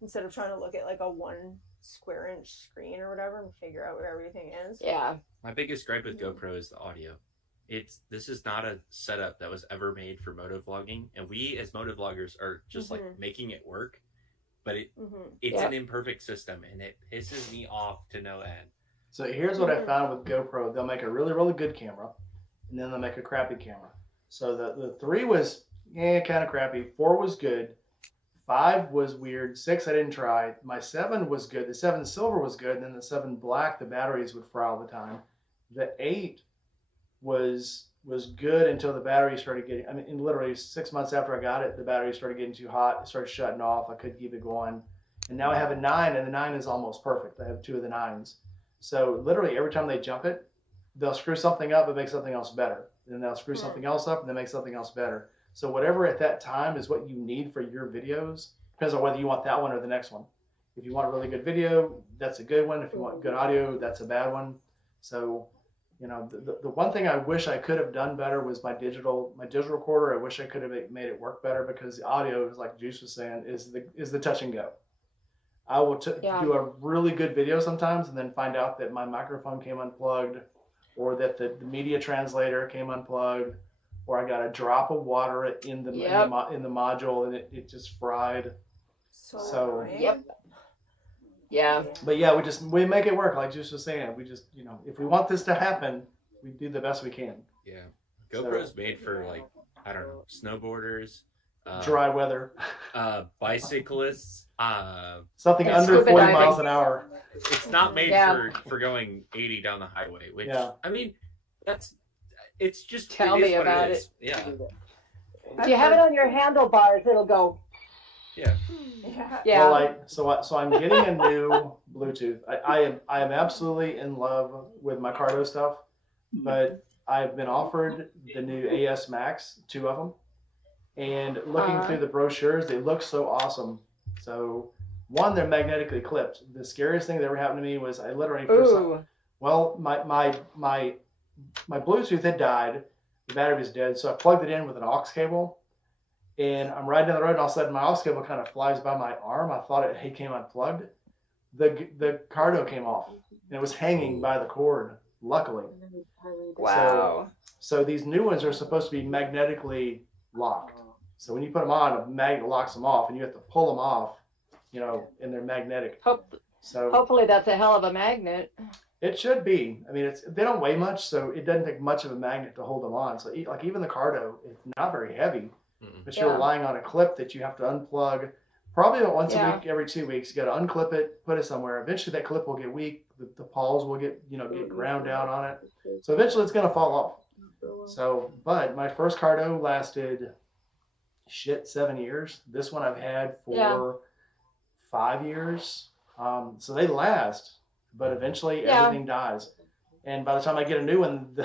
Instead of trying to look at like a 1 square inch screen or whatever and figure out where everything is. Yeah. My biggest gripe with GoPro is the audio. This is not a setup that was ever made for motovlogging, and we as motovloggers are just like making it work, but it's an imperfect system, and it pisses me off to no end. So here's what I found with GoPro: they'll make a really, really good camera, and then they'll make a crappy camera. So the 3 was kind of crappy. 4 was good. 5 was weird. 6 I didn't try. My 7 was good. The 7 silver was good, and then the 7 black, the batteries would fry all the time. The 8 was good until the battery started getting, I mean, literally 6 months after I got it, the battery started getting too hot. It started shutting off. I couldn't keep it going. And now I have a 9, and the 9 is almost perfect. I have 2 of the 9s. So literally every time they jump it, they'll screw something up and make something else better. Then they'll screw something else up and then make something else better. So whatever at that time is what you need for your videos, depends on whether you want that one or the next one. If you want a really good video, that's a good one. If you want good audio, that's a bad one. So, you know, the one thing I wish I could have done better was my digital recorder. I wish I could have made it work better because the audio, like Juice was saying, is the touch and go. I will do a really good video sometimes and then find out that my microphone came unplugged, or that the media translator came unplugged, or I got a drop of water in the module and it just fried. So yeah. But yeah, we make it work, like Juice was saying. We just, you know, if we want this to happen, we do the best we can. Yeah. GoPro's made for, like, I don't know, snowboarders, dry weather, bicyclists, something under 40 miles an hour. It's not made for going 80 down the highway, which I mean, it's just tell me about it. Yeah. If you have it on your handlebars, it'll go. Yeah. Well, so I'm getting a new Bluetooth. I am absolutely in love with my Cardo stuff, but I've been offered the new AS Max, 2 of them, and looking through the brochures, they look so awesome. So One, they're magnetically clipped. The scariest thing that ever happened to me was I literally my Bluetooth had died. The battery was dead, so I plugged it in with an aux cable. And I'm riding down the road, and all of a sudden my aux cable kind of flies by my arm. I thought it came unplugged. The cardo came off, and it was hanging by the cord. Luckily, wow. So these new ones are supposed to be magnetically locked. So when you put them on, a magnet locks them off, and you have to pull them off. And they're magnetic. So hopefully that's a hell of a magnet. It should be. I mean, they don't weigh much, so it doesn't take much of a magnet to hold them on. So like even the cardo, it's not very heavy, but you're relying on a clip that you have to unplug. Probably about once a week, every 2 weeks. You got to unclip it, put it somewhere. Eventually, that clip will get weak. The pawls will get ground down on it. So eventually, it's gonna fall off. So, but my first cardo lasted 7 years. This one I've had for 5 years. So they last, but eventually everything dies. And by the time I get a new one,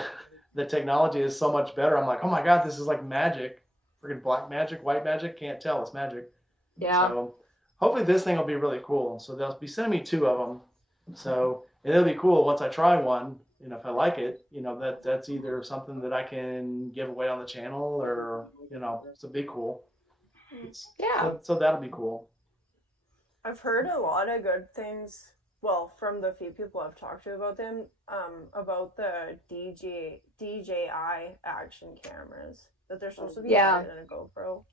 the technology is so much better. I'm like, oh my God, this is like magic. Freaking black magic, white magic, can't tell. It's magic. Yeah. So hopefully this thing will be really cool. So they'll be sending me 2 of them. So it'll be cool once I try one. If I like it, that's either something that I can give away on the channel or, it'll be cool. So that'll be cool. I've heard a lot of good things, from the few people I've talked to about them, about the DJI action cameras, that they're supposed to be better than a GoPro.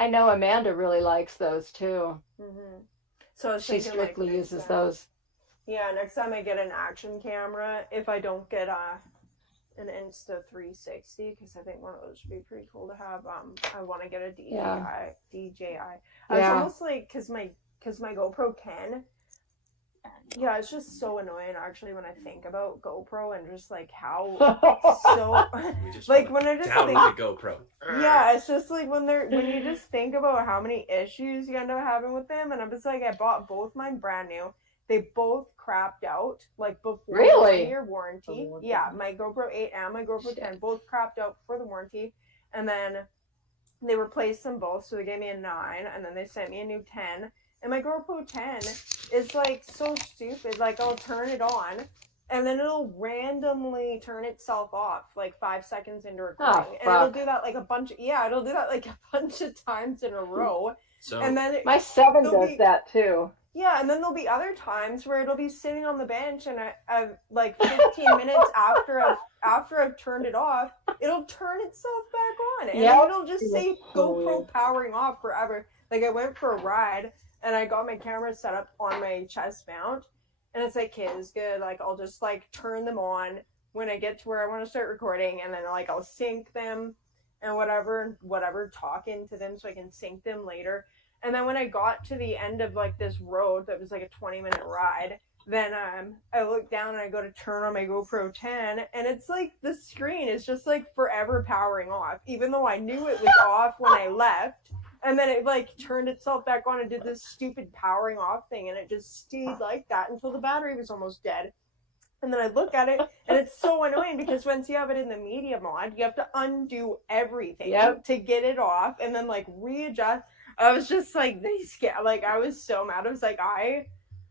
I know Amanda really likes those too. Mm-hmm. So she strictly uses those. Yeah, next time I get an action camera, if I don't get an Insta360, because I think one of those would be pretty cool to have, I want to get a DJI. I was almost like, because my GoPro 10, it's just so annoying actually when I think about GoPro and just like how like when I just down think with the GoPro. Yeah, it's just like when you just think about how many issues you end up having with them, and I'm just like, I bought both mine brand new. They both crapped out like before the 1-year warranty. Yeah, my GoPro 8 and my GoPro 10 both crapped out before the warranty, and then they replaced them both, so they gave me a 9, and then they sent me a new 10. And my GoPro 10 is like so stupid. Like I'll turn it on, and then it'll randomly turn itself off like 5 seconds into recording, and it'll do that like a bunch of times in a row. So and then my 7 does that too. Yeah, and then there'll be other times where it'll be sitting on the bench, and I like 15 minutes after I've turned it off, it'll turn itself back on, and then it'll just say GoPro powering off forever. Like I went for a ride, and I got my camera set up on my chest mount, and it's like, okay, it's good. Like I'll just like turn them on when I get to where I want to start recording, and then like I'll sync them and whatever, talk into them so I can sync them later. And then when I got to the end of like this road that was like a 20-minute ride, then I look down and I go to turn on my GoPro 10, and it's like the screen is just like forever powering off, even though I knew it was off when I left. And then it like turned itself back on and did this stupid powering off thing, and it just stayed like that until the battery was almost dead. And then I look at it, and it's so annoying because once you have it in the media mod, you have to undo everything to get it off and then like readjust. I was just like, I was so mad. I was like,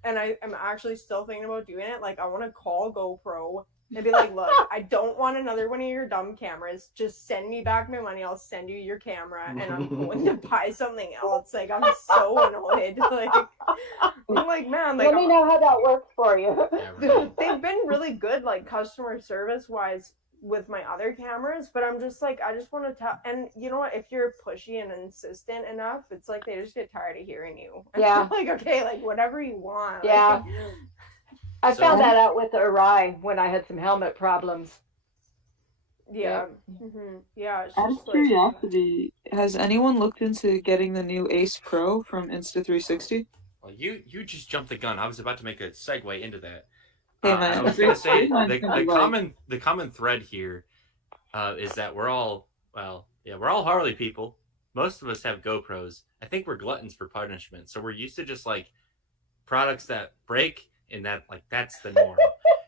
I'm actually still thinking about doing it. Like, I want to call GoPro and be like, look, I don't want another one of your dumb cameras. Just send me back my money. I'll send you your camera, and I'm going to buy something else. Like, I'm so annoyed. Like, I'm like, man, like, let me know how that works for you. They've been really good, like, customer service wise with my other cameras, but I'm just like, I just want to tell. And you know what? If you're pushy and insistent enough, it's like they just get tired of hearing you. Yeah. Like, okay, like whatever you want. Yeah. Like, I found that out with Arai when I had some helmet problems. Yeah. Mm-hmm. Yeah. Out of curiosity, has anyone looked into getting the new Ace Pro from Insta360? Well, you just jumped the gun. I was about to make a segue into that. Hey, man. I was going to say the common thread here is that we're all Harley people. Most of us have GoPros. I think we're gluttons for punishment, so we're used to just like products that break, and that like that's the norm,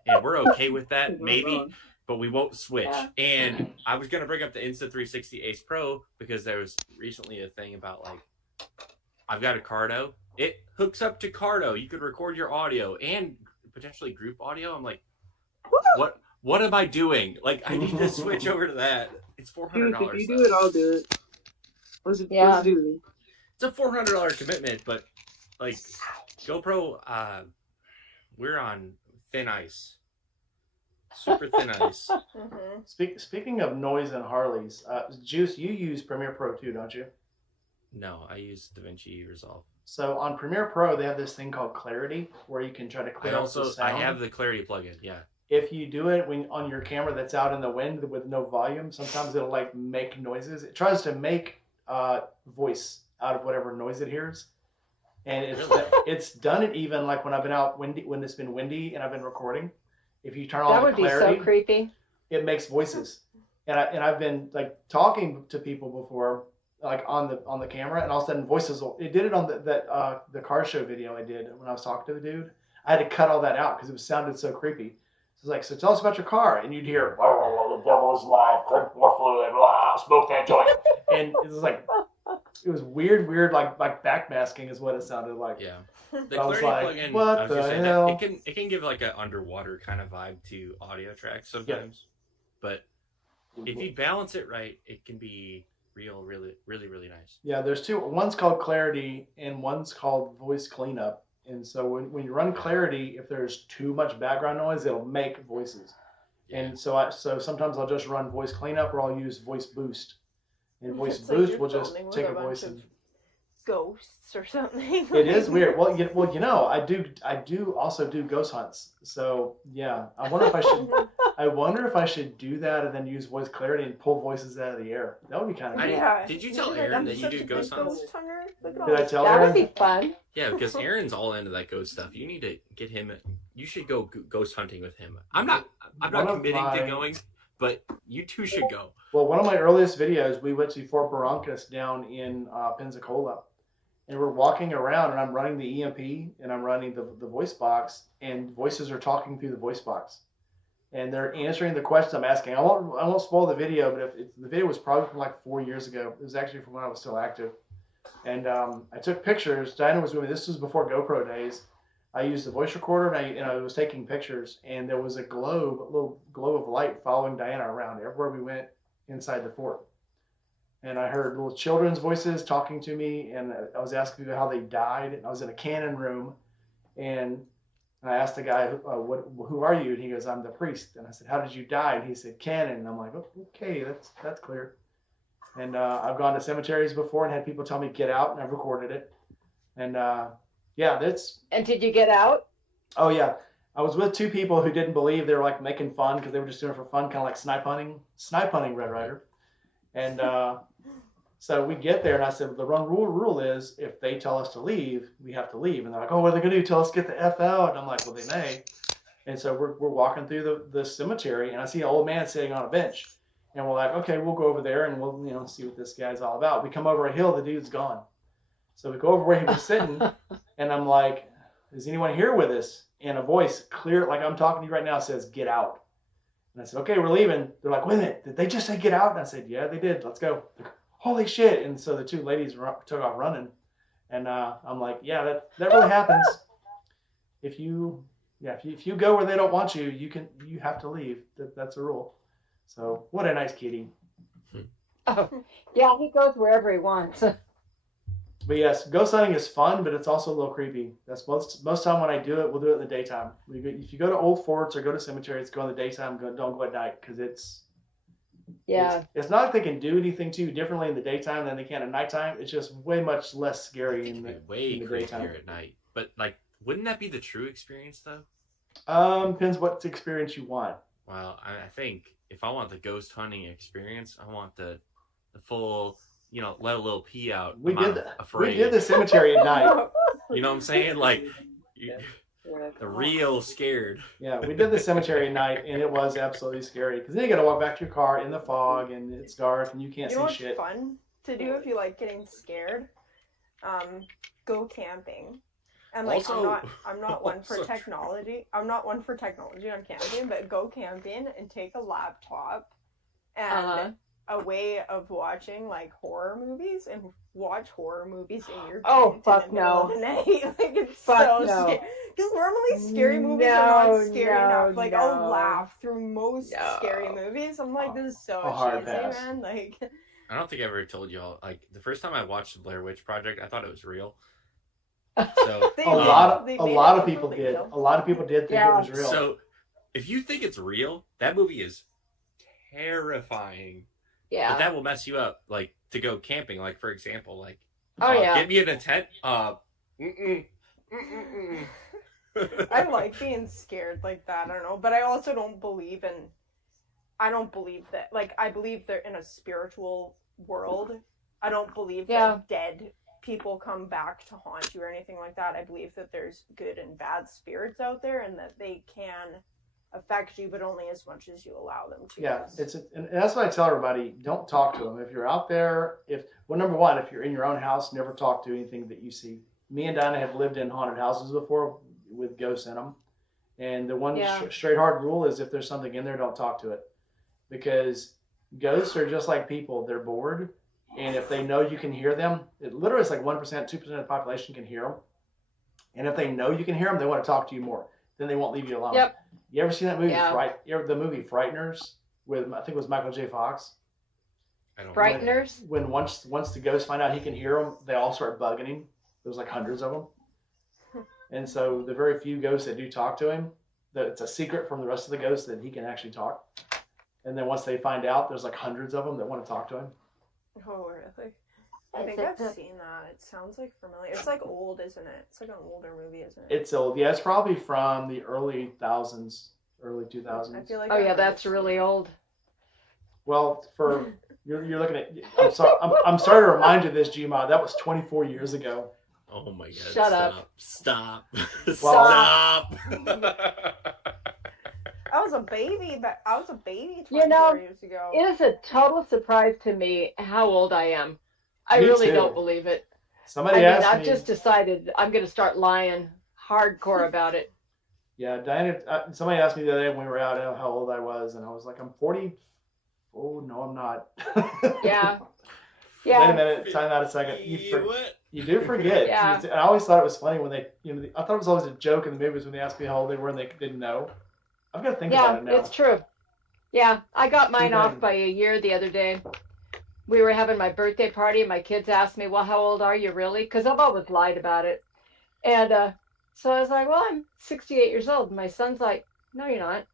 and we're okay with that maybe, but we won't switch. Yeah. And I was going to bring up the Insta360 Ace Pro because there was recently a thing about like I've got a Cardo it hooks up to Cardo. You could record your audio and potentially group audio. I'm like, what am I doing? Like, I need to switch over to that. It's $400. Dude, if you do it, I'll do it. Let's do it. It's a $400 commitment, but like GoPro, we're on thin ice. Super thin ice. Speaking of noise and Harleys, Juice, you use Premiere Pro too, don't you? No, I use DaVinci Resolve. So on Premiere Pro, they have this thing called Clarity, where you can try to clear up the sound. I have the Clarity plugin, yeah. If you do it on your camera that's out in the wind with no volume, sometimes it'll like make noises. It tries to make voice out of whatever noise it hears, and it's done it even like when I've been out windy, when it's been windy and I've been recording. If you turn on that would Clarity, be so creepy. It makes voices, and I've been like talking to people before, like on the camera, and all of a sudden voices. It did it on the car show video I did when I was talking to the dude. I had to cut all that out because it sounded so creepy. So it's like, so tell us about your car, and you'd hear, "The devil is alive, drink more fluid, blah, smoke that joint," and it was like, it was weird, like backmasking is what it sounded like. Yeah. The Clarity plugin, what the hell? It can give like an underwater kind of vibe to audio tracks sometimes, but if you balance it right, it can be really nice. Yeah, there's two. One's called Clarity and one's called Voice Cleanup. And so when you run Clarity, if there's too much background noise, it'll make voices. Yeah. And so sometimes I'll just run Voice Cleanup, or I'll use Voice Boost. And Voice Boost will just take a voice and ghosts or something. It is weird. Well, you know, I do also do ghost hunts. So yeah, I wonder if I should do that and then use Voice Clarity and pull voices out of the air. That would be kind of cool. Yeah. Did you tell Aaron that you do ghost hunts? Did I tell Aaron? That would be fun. Yeah, because Aaron's all into that ghost stuff. You need to get him. You should go ghost hunting with him. I'm not committing to going, but you two should go. Well, one of my earliest videos, we went to Fort Barrancas down in Pensacola. And we're walking around, and I'm running the EMP, and I'm running the voice box, and voices are talking through the voice box, and they're answering the questions I'm asking. I won't spoil the video, but if the video was probably from like 4 years ago. It was actually from when I was still active, and I took pictures. Diana was with me. This was before GoPro days. I used the voice recorder, and I was taking pictures, and there was a little globe of light following Diana around everywhere we went inside the fort. And I heard little children's voices talking to me, and I was asking people how they died. And I was in a cannon room, and I asked the guy, who are you? And he goes, I'm the priest. And I said, how did you die? And he said, cannon. And I'm like, oh, okay, that's clear. And I've gone to cemeteries before and had people tell me, get out, and I've recorded it. And yeah, that's... And did you get out? Oh, yeah. I was with two people who didn't believe. They were like making fun because they were just doing it for fun, kind of like snipe hunting Red Ryder. And so we get there, and I said, the rule is if they tell us to leave, we have to leave. And they're like, oh, what are they going to do? Tell us to get the F out? And I'm like, well, they may. And so we're walking through the cemetery, and I see an old man sitting on a bench. And we're like, okay, we'll go over there, and we'll see what this guy's all about. We come over a hill, the dude's gone. So we go over where he was sitting, and I'm like, is anyone here with us? And a voice, clear, like I'm talking to you right now, says, get out. And I said, okay, we're leaving. They're like, wait a minute, did they just say get out? And I said, yeah, they did. Let's go. Holy shit. And so the two ladies took off running. And I'm like, yeah, that really happens. If you go where they don't want you, you have to leave. That's a rule. So what a nice kitty. Oh, yeah, he goes wherever he wants. But yes, ghost hunting is fun, but it's also a little creepy. That's most time when I do it, we'll do it in the daytime. If you go to old forts or go to cemeteries, go in the daytime. Don't go at night because it's not like they can do anything to you differently in the daytime than they can at nighttime. It's just way much less scary in the daytime. At night. But like, wouldn't that be the true experience though? Depends what experience you want. Well, I think if I want the ghost hunting experience, I want the full. Let a little pee out. We did the cemetery at night. You know what I'm saying? Like, the real scared. Yeah, we did the cemetery at night, and it was absolutely scary. Because then you got to walk back to your car in the fog, and it's dark, and you can't see shit. You know what's fun to do if you like getting scared? Go camping. And like, also, I'm not one for technology. I'm not one for technology on camping, but go camping and take a laptop and a way of watching like horror movies and watch horror movies in your tent Oh, in fuck the middle of no. the night. Like it's Fuck so no. scary. Because normally scary movies are not scary enough. Like no. I'll laugh through most scary movies. I'm like, this is so cheesy, man. Like I don't think I ever told y'all. Like the first time I watched the Blair Witch Project, I thought it was real. So a lot of people did. A lot of people did think it was real. So if you think it's real, that movie is terrifying. Yeah. But that will mess you up, like to go camping. Like for example, like get me in a tent. I like being scared like that. I don't know, but I also don't believe in. I don't believe that. Like I believe they're in a spiritual world. I don't believe that dead people come back to haunt you or anything like that. I believe that there's good and bad spirits out there, and that they can affect you, but only as much as you allow them to. Yeah, and that's why I tell everybody: don't talk to them. If you're out there, number one, if you're in your own house, never talk to anything that you see. Me and Dinah have lived in haunted houses before with ghosts in them, and the one straight hard rule is if there's something in there, don't talk to it, because ghosts are just like people. They're bored. And if they know you can hear them, it literally is like 1%, 2% of the population can hear them. And if they know you can hear them, they want to talk to you more. Then they won't leave you alone. Yep. You ever seen that movie, the movie Frighteners, with, I think it was Michael J. Fox? I don't Frighteners? know. When once the ghosts find out he can hear them, they all start bugging him. There's like hundreds of them. And so the very few ghosts that do talk to him, it's a secret from the rest of the ghosts that he can actually talk. And then once they find out, there's like hundreds of them that want to talk to him. Oh, really? I think I've seen that. It sounds like familiar. It's like old, isn't it? It's like an older movie, isn't it? It's old. Yeah, it's probably from the early 2000s. I feel like that's really old. Well, you're looking at. I'm sorry to remind you of this, Gma. That was 24 years ago. Oh my God! Shut up! Stop! Stop! I was a baby 24 years ago. It is a total surprise to me how old I am. I really don't believe it. I've just decided I'm going to start lying hardcore about it. Yeah, Diana. Somebody asked me the other day when we were out how old I was, and I was like, I'm 40. Oh no, I'm not. Yeah. Wait a minute. Time out a second. You do forget. Yeah. I always thought it was funny when they, I thought it was always a joke in the movies when they asked me how old they were and they didn't know. I've got to think about it now. Yeah, it's true. Yeah, I got mine off by a year the other day. We were having my birthday party, and my kids asked me, well, how old are you really? Because I've always lied about it. And so I was like, well, I'm 68 years old. And my son's like, no, you're not.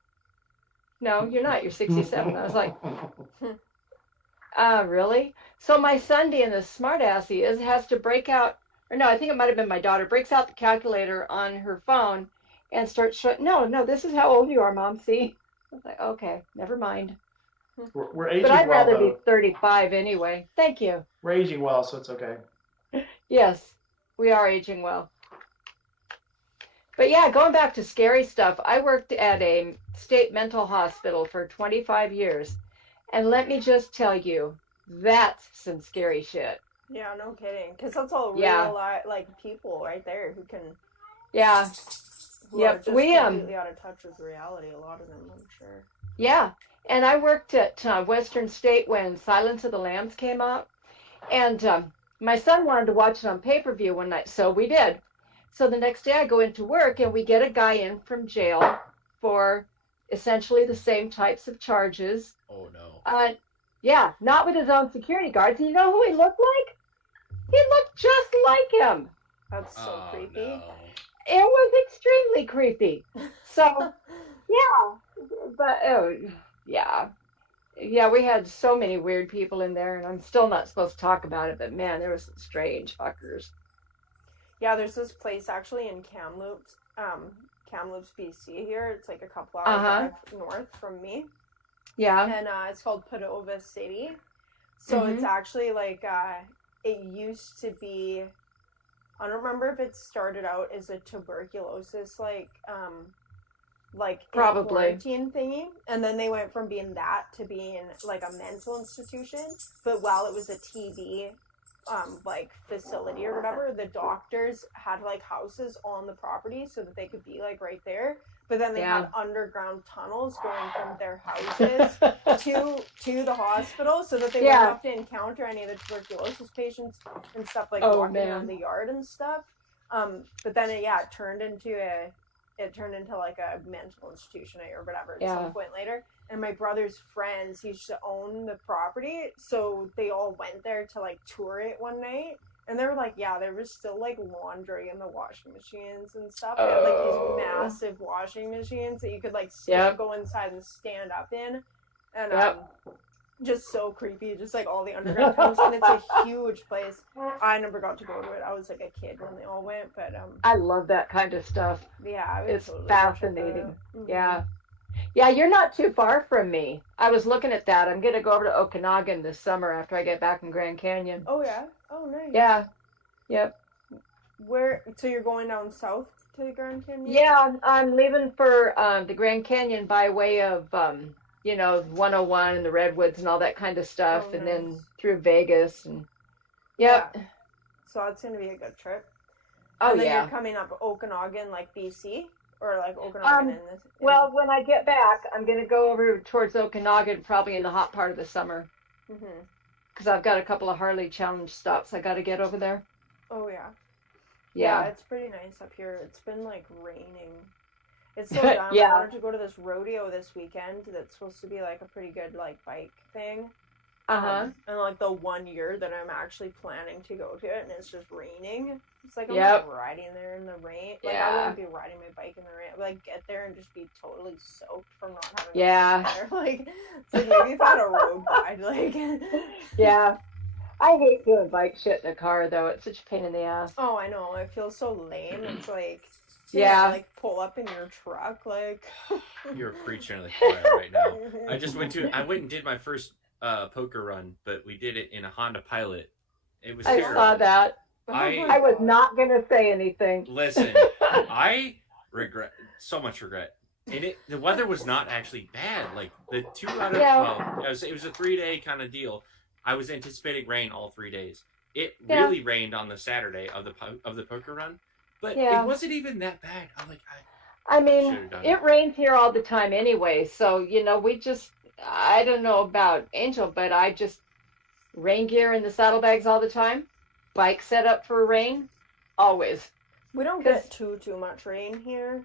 No, you're not. You're 67. I was like, really? So my son, being the smart ass he is, has to break out, or no, I think it might have been my daughter, breaks out the calculator on her phone and starts showing, no, this is how old you are, Mom, see? I was like, okay, never mind. We're aging well. But I'd rather be 35 anyway. Thank you. We're aging well, so it's okay. Yes, we are aging well. But yeah, going back to scary stuff, I worked at a state mental hospital for 25 years. And let me just tell you, that's some scary shit. Yeah, no kidding. Because that's all real, like, people right there who can... Yeah. Who are just completely out of touch with reality, a lot of them, I'm sure. Yeah. And I worked at Western State when Silence of the Lambs came out. And my son wanted to watch it on pay-per-view one night, so we did. So the next day I go into work and we get a guy in from jail for essentially the same types of charges. Oh, no. Yeah, not with his own security guards. And you know who he looked like? He looked just like him. That's so creepy. No. It was extremely creepy. So, yeah. But, yeah, we had so many weird people in there, and I'm still not supposed to talk about it, but man, there was some strange fuckers. Yeah, there's this place actually in Kamloops, BC here. It's like a couple hours north from me. Yeah. And it's called Padova City. So it's actually like, it used to be, I don't remember if it started out as a tuberculosis, probably quarantine thingy, and then they went from being that to being like a mental institution. But while it was a TB like facility or whatever, the doctors had like houses on the property so that they could be like right there. But then they had underground tunnels going from their houses to the hospital so that they wouldn't have to encounter any of the tuberculosis patients and stuff like walking around the yard and stuff. But then it turned into like a mental institution or whatever at some point later. And my brother's friends used to own the property, so they all went there to like tour it one night. And they were like, there was still like laundry in the washing machines and stuff. They had like these massive washing machines that you could like go inside and stand up in. And just so creepy, just like all the underground tunnels. And it's a huge place. I never got to go to it. I was like a kid when they all went, but I love that kind of stuff. Yeah, it's totally fascinating. Mm-hmm. Yeah, you're not too far from me. I was looking at that. I'm gonna go over to Okanagan this summer after I get back in Grand Canyon. Oh yeah? Oh nice. Yeah. Yep. So you're going down south to the Grand Canyon? Yeah, I'm leaving for the Grand Canyon by way of 101 and the Redwoods and all that kind of stuff, and then through Vegas and yeah. So it's gonna be a good trip. And then you're coming up Okanagan, like BC, or like Okanagan Well, when I get back, I'm gonna go over towards Okanagan probably in the hot part of the summer. Because I've got a couple of Harley Challenge stops I got to get over there. Oh yeah. Yeah, it's pretty nice up here. It's been like raining. It's so dumb. I wanted to go to this rodeo this weekend that's supposed to be like a pretty good like bike thing. And like the 1 year that I'm actually planning to go to it, and it's just raining. It's like I'm like riding there in the rain. Like I wouldn't be riding my bike in the rain. I'd, like get there and just be totally soaked from not having there. Like it's like maybe if I had a road guide, like I hate doing bike shit in a car though. It's such a pain in the ass. Oh, I know. It feels so lame. It's like like pull up in your truck, like you're preaching to the choir right now. I went and did my first poker run, but we did it in a Honda Pilot. It was terrible. I saw that. I was not gonna say anything. Listen, I regret so much regret. And the weather was not actually bad. Like the 2 out of it was a 3-day kind of deal. I was anticipating rain all 3 days. It really rained on the Saturday of the poker run, but it wasn't even that bad. I'm like, I mean, it rains here all the time anyway. So I don't know about Angel, but I just rain gear in the saddlebags all the time. Bike set up for rain, always. We don't get too much rain here.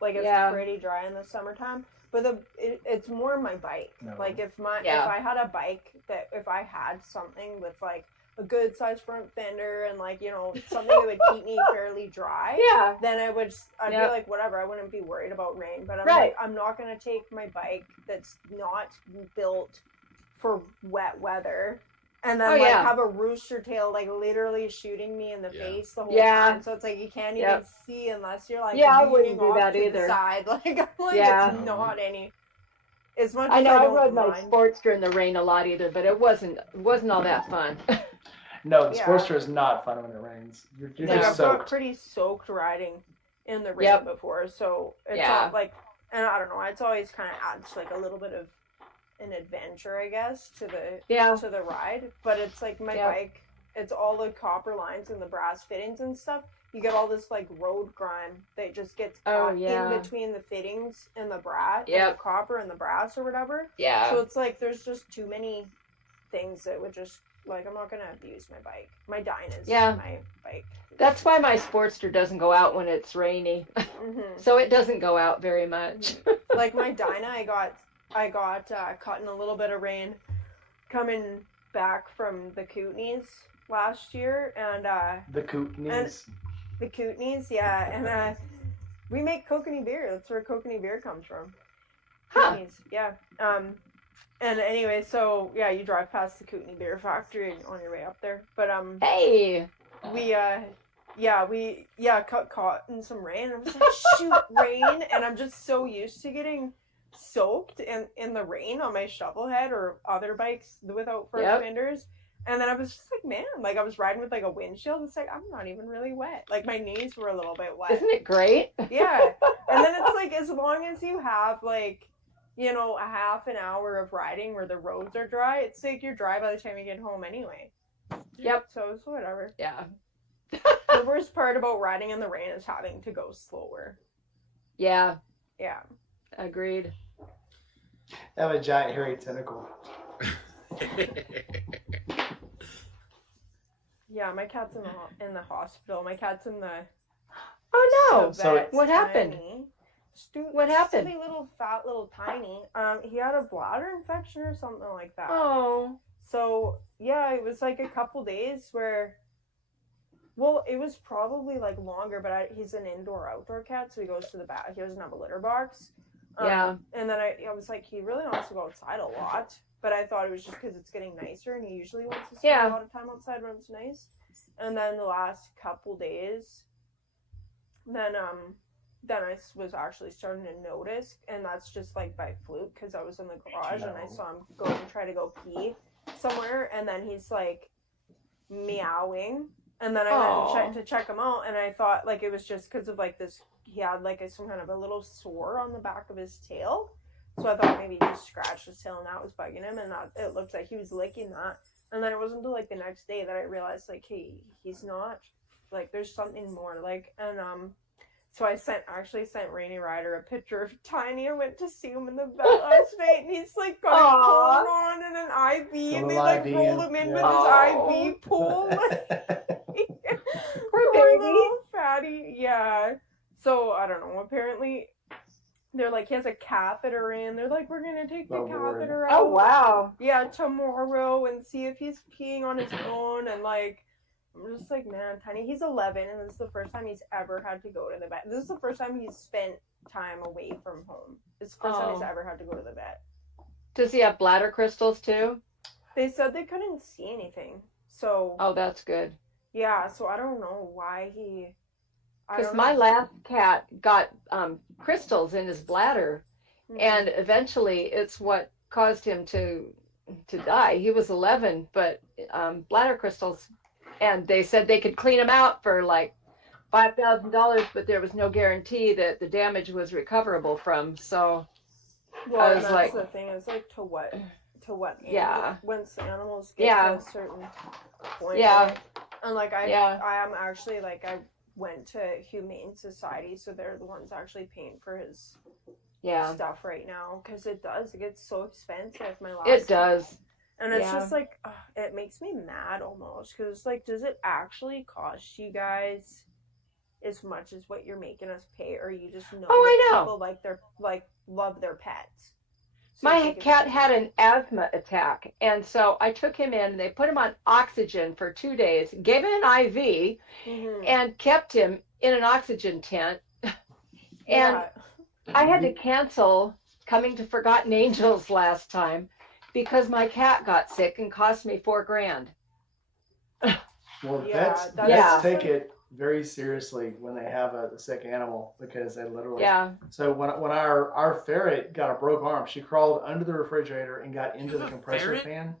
Like it's pretty dry in the summertime. But it's more my bike. No. Like if I had a bike if I had something with like a good sized front fender and like something that would keep me fairly dry, then I'd be like whatever. I wouldn't be worried about rain. But I'm not gonna take my bike that's not built for wet weather and then have a rooster tail like literally shooting me in the face the whole time. So it's like you can't even see unless you're like I wouldn't do that either. Side. Like I'm like it's not any. As much I know as I rode my Sportster in the rain a lot either, but it wasn't all that fun. No, the Sportster is not fun when it rains. You're just soaked. I've got pretty soaked riding in the rain before, so it's not like, and I don't know, it's always kind of adds like a little bit of an adventure, I guess, to the ride. But it's like my bike, it's all the copper lines and the brass fittings and stuff. You get all this like road grime that just gets caught in between the fittings and the brass, the copper and the brass or whatever. Yeah. So it's like there's just too many things that would just like I'm not gonna abuse my bike. My Dyna is my bike. That's why my Sportster doesn't go out when it's rainy. So it doesn't go out very much. Like my Dyna, I got caught in a little bit of rain coming back from the Kootenays last year, and the Kootenays. The Kootenays, and we make kokanee beer. That's where kokanee beer comes from. Kootenays, and anyway, so you drive past the Kootenay Beer Factory on your way up there. But hey, we got caught in some rain. I was like, shoot, rain, and I'm just so used to getting soaked in the rain on my shovel head or other bikes without front fenders. And then I was just like, man, like I was riding with like a windshield. It's like, I'm not even really wet. Like my knees were a little bit wet. Isn't it great? Yeah. And then it's like, as long as you have like, a half an hour of riding where the roads are dry, it's like you're dry by the time you get home anyway. Yep. So it's whatever. Yeah. The worst part about riding in the rain is having to go slower. Yeah. Yeah. Agreed. Have a giant hairy tentacle. Yeah, my cat's in the hospital. My cat's in the. Oh no! So what happened? What happened? Silly little fat little tiny. He had a bladder infection or something like that. Oh. So yeah, it was like a couple days where. Well, it was probably like longer, but he's an indoor-outdoor cat, so he goes to the bath. He doesn't have a litter box. Yeah. And then I was like, he really wants to go outside a lot, but I thought it was just because it's getting nicer, and he usually wants to spend a lot of time outside when it's nice. And then the last couple days, then I was actually starting to notice, and that's just like by fluke because I was in the garage and I saw him go and try to go pee somewhere, and then he's like meowing. And then I went to check him out, and I thought like it was just because of like this. He had like some kind of a little sore on the back of his tail, so I thought maybe he just scratched his tail and that was bugging him, and that it looked like he was licking that. And then it wasn't until like the next day that I realized like, hey, he's not like there's something more like. And so I actually sent Rainy Rider a picture of Tiny. I went to see him in the vet last night, and he's like got a cone on and an IV, and they like rolled him in with his IV pool. Poor little fatty. Yeah. So I don't know. Apparently, they're like he has a catheter in. They're like, we're gonna take the catheter out. Oh wow. Yeah, tomorrow and see if he's peeing on his own and like. I'm just like, man, Tiny, he's 11, and this is the first time he's ever had to go to the vet. This is the first time he's spent time away from home. It's the first time he's ever had to go to the vet. Does he have bladder crystals too? They said they couldn't see anything. So. Oh, that's good. Yeah, so I don't know why he. Because my last cat got crystals in his bladder, and eventually it's what caused him to die. He was 11, but bladder crystals. And they said they could clean them out for like $5,000, but there was no guarantee that the damage was recoverable from. So I was like, the thing is like to what yeah, once animals get to a certain point. Yeah, and like I am actually like I went to Humane Society, so they're the ones actually paying for his stuff right now because it gets so expensive. It does. And it's just like, it makes me mad almost because it's like, does it actually cost you guys as much as what you're making us pay, or you just know people love their pets? So my cat had an asthma attack, and so I took him in. They put him on oxygen for 2 days, gave him an IV, and kept him in an oxygen tent. And I had to cancel coming to Forgotten Angels last time. Because my cat got sick and cost me $4,000. Well, vets take it very seriously when they have a sick animal because they literally. Yeah. So when our ferret got a broke arm, she crawled under the refrigerator and got into the compressor fan.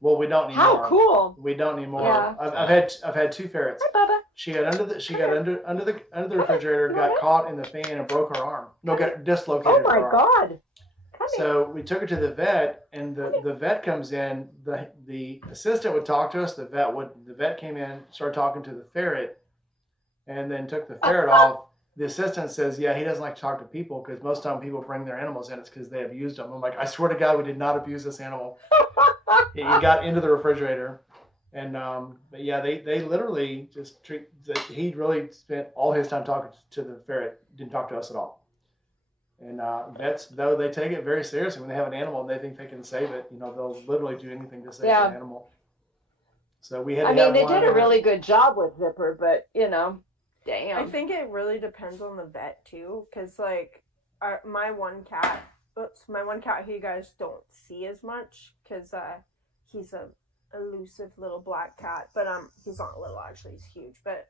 Well, we don't need more. How cool! We don't need more. Yeah. I've had 2 ferrets. Hi, Bubba. She got under the refrigerator, got caught in the fan and broke her arm. No, got dislocated. Oh my her arm. God. So we took her to the vet, and the vet comes in. The assistant would talk to us. The vet came in, started talking to the ferret, and then took the ferret off. The assistant says, "Yeah, he doesn't like to talk to people because most of the time people bring their animals in, it's because they abused them." I'm like, "I swear to God, we did not abuse this animal." He got into the refrigerator, and but yeah, they literally just treat. He really spent all his time talking to the ferret. Didn't talk to us at all. And vets, though, they take it very seriously. When they have an animal and they think they can save it, they'll literally do anything to save the animal. So we had. They did a really good job with Zipper, but damn. I think it really depends on the vet too, because like my one cat who you guys don't see as much, because he's a elusive little black cat, but he's not little actually, he's huge. But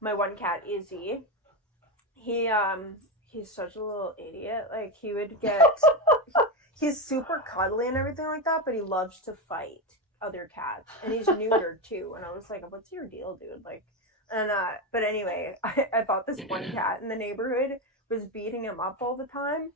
my one cat, Izzy, he's such a little idiot. Like, he would get... he's super cuddly and everything like that, but he loves to fight other cats. And he's neutered, too. And I was like, what's your deal, dude? Like, and, but anyway, I thought this one cat in the neighborhood was beating him up all the time.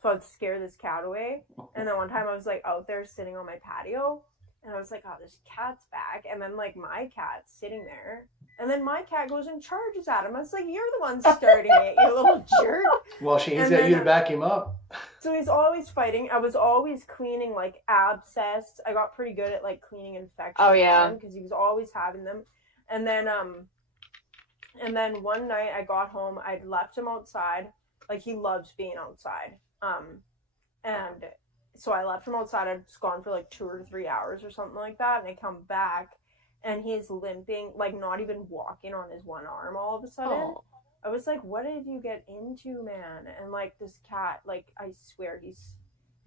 So I'd scare this cat away. And then one time I was, like, out there sitting on my patio. And I was like, oh, this cat's back. And then, like, my cat's sitting there. And then my cat goes and charges at him. I was like, you're the one starting it, you little jerk. Well, he's got you to back him up. So he's always fighting. I was always cleaning, like, abscess. I got pretty good at, like, cleaning infections. Oh, yeah. Because he was always having them. And then one night I got home. I'd left him outside. Like, he loves being outside. And so I left him outside. I'd just gone for like 2 or 3 hours or something like that. And I come back and he's limping, like not even walking on his one arm all of a sudden. Oh. I was like, what did you get into, man? And like this cat, like I swear he's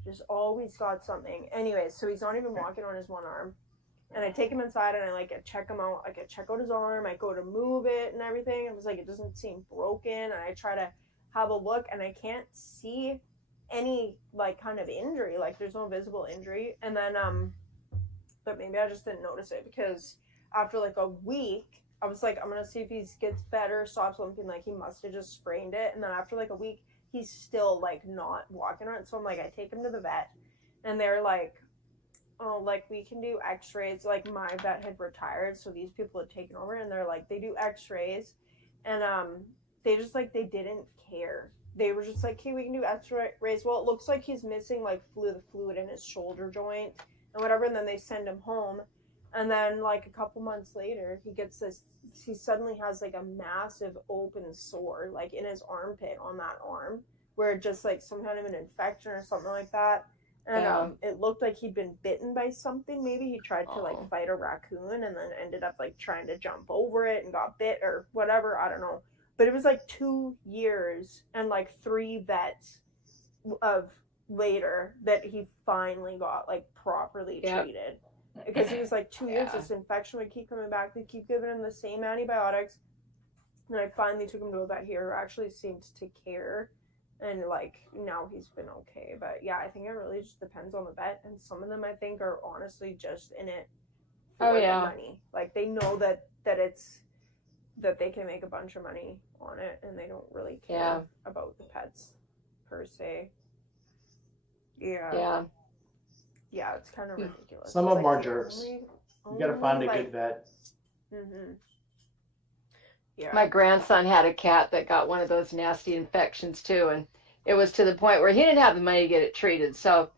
just always got something. Anyway, so he's not even walking on his one arm. And I take him inside and I like check him out. Like I check out his arm. I go to move it and everything. It was like, it doesn't seem broken. And I try to have a look and I can't see any like kind of injury. Like there's no visible injury. And then but maybe I just didn't notice it because after like a week I was like, I'm gonna see if he gets better, stops limping. Like he must have just sprained it. And then after like a week he's still like not walking on it. So I'm like, I take him to the vet and they're like, oh, like we can do x-rays. Like my vet had retired, so these people had taken over and they're like, they do x-rays and they just like, they didn't care. They were just like, hey, we can do x-rays. Well, it looks like he's missing like the fluid in his shoulder joint and whatever. And then they send him home. And then like a couple months later, he suddenly has like a massive open sore, like in his armpit on that arm where just like some kind of an infection or something like that. And it looked like he'd been bitten by something. Maybe he tried to like fight a raccoon and then ended up like trying to jump over it and got bit or whatever. I don't know. But it was like 2 years and like 3 vets of later that he finally got like properly treated. Because he was like 2 years, this infection would keep coming back. They keep giving him the same antibiotics. And I finally took him to a vet here who actually seemed to care. And like now he's been okay. But yeah, I think it really just depends on the vet. And some of them I think are honestly just in it for the money. Like they know that it's that they can make a bunch of money on it and they don't really care about the pets per se. Yeah, it's kind of ridiculous. Some of them are jerks. You gotta find a good vet. Mm-hmm. Yeah. My grandson had a cat that got one of those nasty infections too, and it was to the point where he didn't have the money to get it treated. So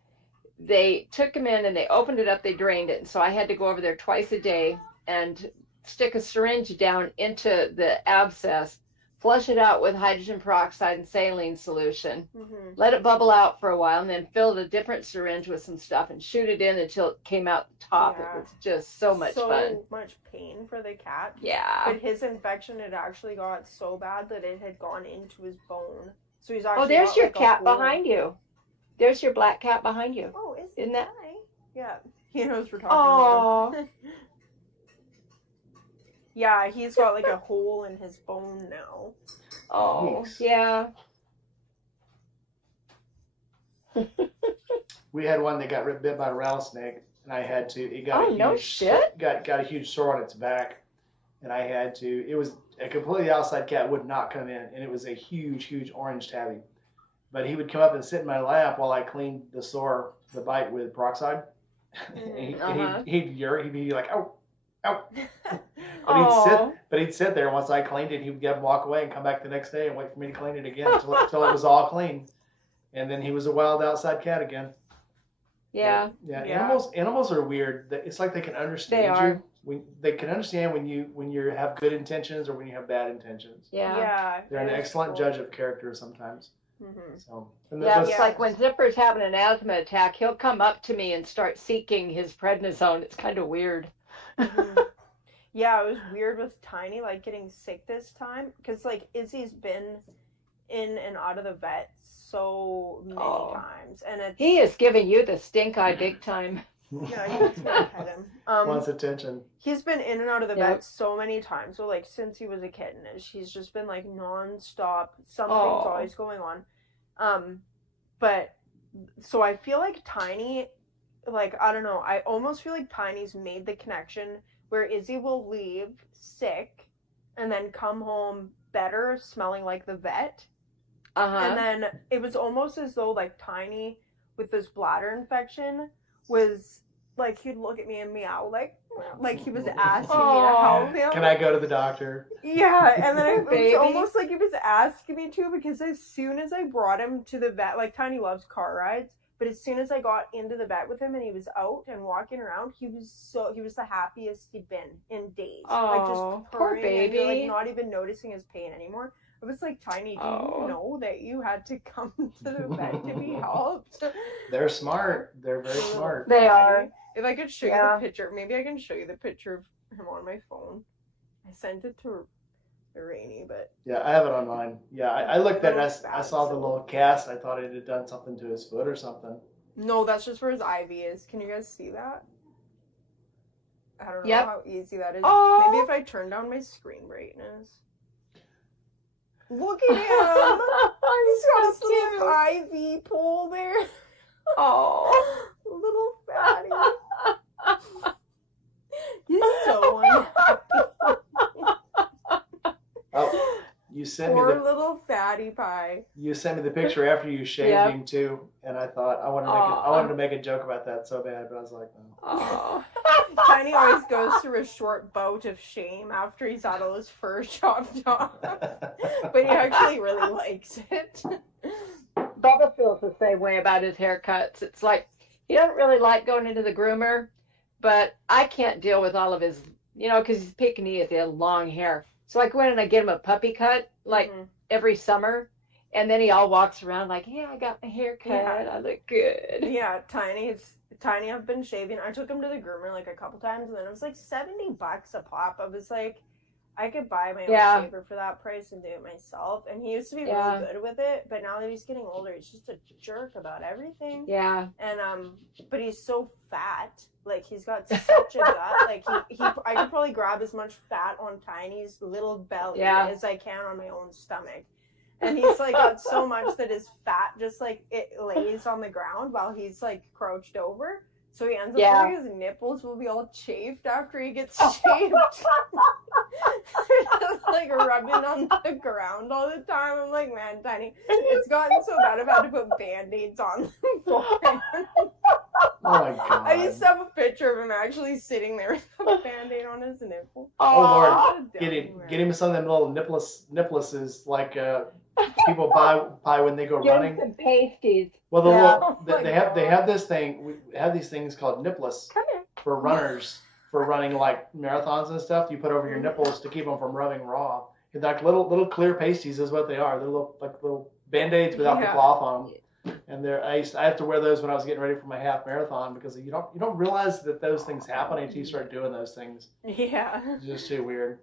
they took him in and they opened it up, they drained it, and so I had to go over there twice a day and stick a syringe down into the abscess, flush it out with hydrogen peroxide and saline solution, let it bubble out for a while, and then fill a different syringe with some stuff and shoot it in until it came out the top. It was just so much fun. So much pain for the cat. Yeah. But his infection had actually got so bad that it had gone into his bone. So he's actually there's your cat behind you. There's your black cat behind you. Oh, isn't that? Yeah. He knows we're talking about him. Yeah, he's got like a hole in his bone now. Oh, thanks. Yeah. We had one that got bit by a rattlesnake, and I had to. It got got a huge sore on its back, and I had to. It was a completely outside cat, would not come in, and it was a huge orange tabby. But he would come up and sit in my lap while I cleaned the bite with peroxide. And he'd be like, "Oh." But he'd sit there. Once I cleaned it, he would get up and walk away and come back the next day and wait for me to clean it again until it was all clean. And then he was a wild outside cat again. Yeah. Animals are weird. It's like they can understand you. They can understand when you have good intentions or when you have bad intentions. Yeah. They're an excellent judge of character sometimes. Mm-hmm. So it's like when Zipper's having an asthma attack, he'll come up to me and start seeking his prednisone. It's kind of weird. Mm-hmm. Yeah, it was weird with Tiny, like getting sick this time, because like Izzy's been in and out of the vet so many times, and he is giving you the stink eye big time. Yeah, you need to pet him. Wants attention. He's been in and out of the vet so many times. So like since he was a kitten, he's just been like nonstop. Something's always going on. But so I feel like Tiny, like I don't know. I almost feel like Tiny's made the connection where Izzy will leave sick and then come home better, smelling like the vet. And then it was almost as though like Tiny with this bladder infection was like he'd look at me and meow like he was asking me to help him. Can I go to the doctor? Yeah, and then it was almost like he was asking me to, because as soon as I brought him to the vet, like Tiny loves car rides, but as soon as I got into the vet with him and he was out and walking around, he was the happiest he'd been in days. Like just poor baby. and, like not even noticing his pain anymore. I was like, Tiny, do you know that you had to come to the vet to be helped? They're smart. They're very smart. They are. If I could show you the picture, maybe I can show you the picture of him on my phone. I sent it to Rainey, but yeah, I have it online. Yeah, I looked at it. I saw the little cast. I thought it had done something to his foot or something. No, that's just where his IV is. Can you guys see that? I don't know how easy that is. Oh. Maybe if I turn down my screen brightness. Look at him! He's got his little IV pole there. Oh, little fatty. He's so unhappy. Oh, you sent Poor me little fatty pie. You sent me the picture after you shaved him too, and I thought I wanted to make a joke about that so bad, but I was like, no. Tiny always goes through a short bout of shame after he's had all his fur chopped off, but he actually really likes it. Bubba feels the same way about his haircuts. It's like he doesn't really like going into the groomer, but I can't deal with all of his, because he's Pekingese, he has long hair. So I go in and I get him a puppy cut, like every summer, and then he all walks around like, "Yeah, I got my hair cut. Yeah. I look good." Yeah, Tiny. I've been shaving. I took him to the groomer like a couple times, and then it was like $70 a pop. I was like, I could buy my own shaver for that price and do it myself. And he used to be really good with it, but now that he's getting older, he's just a jerk about everything. Yeah. And but he's so fat. Like he's got such a gut. Like I could probably grab as much fat on Tiny's little belly as I can on my own stomach. And he's like got so much that his fat just like it lays on the ground while he's like crouched over. So he ends up like his nipples will be all chafed after he gets shaved. Like rubbing on the ground all the time. I'm like, man, Tiny, it's gotten so bad I've had to put Band-Aids on them for him. Oh my god. I used to have a picture of him actually sitting there with a Band-Aid on his nipple. Oh Lord, get him some of them little nippleses like people buy when they go running. Some pasties. Well, they have this thing. We have these things called nipless for runners for running like marathons and stuff. You put over your nipples to keep them from rubbing raw. And like little clear pasties is what they are. They're little Band-Aids without the cloth on them. And I have to wear those when I was getting ready for my half marathon because you don't realize that those things happen until you start doing those things. Yeah. It's just too weird.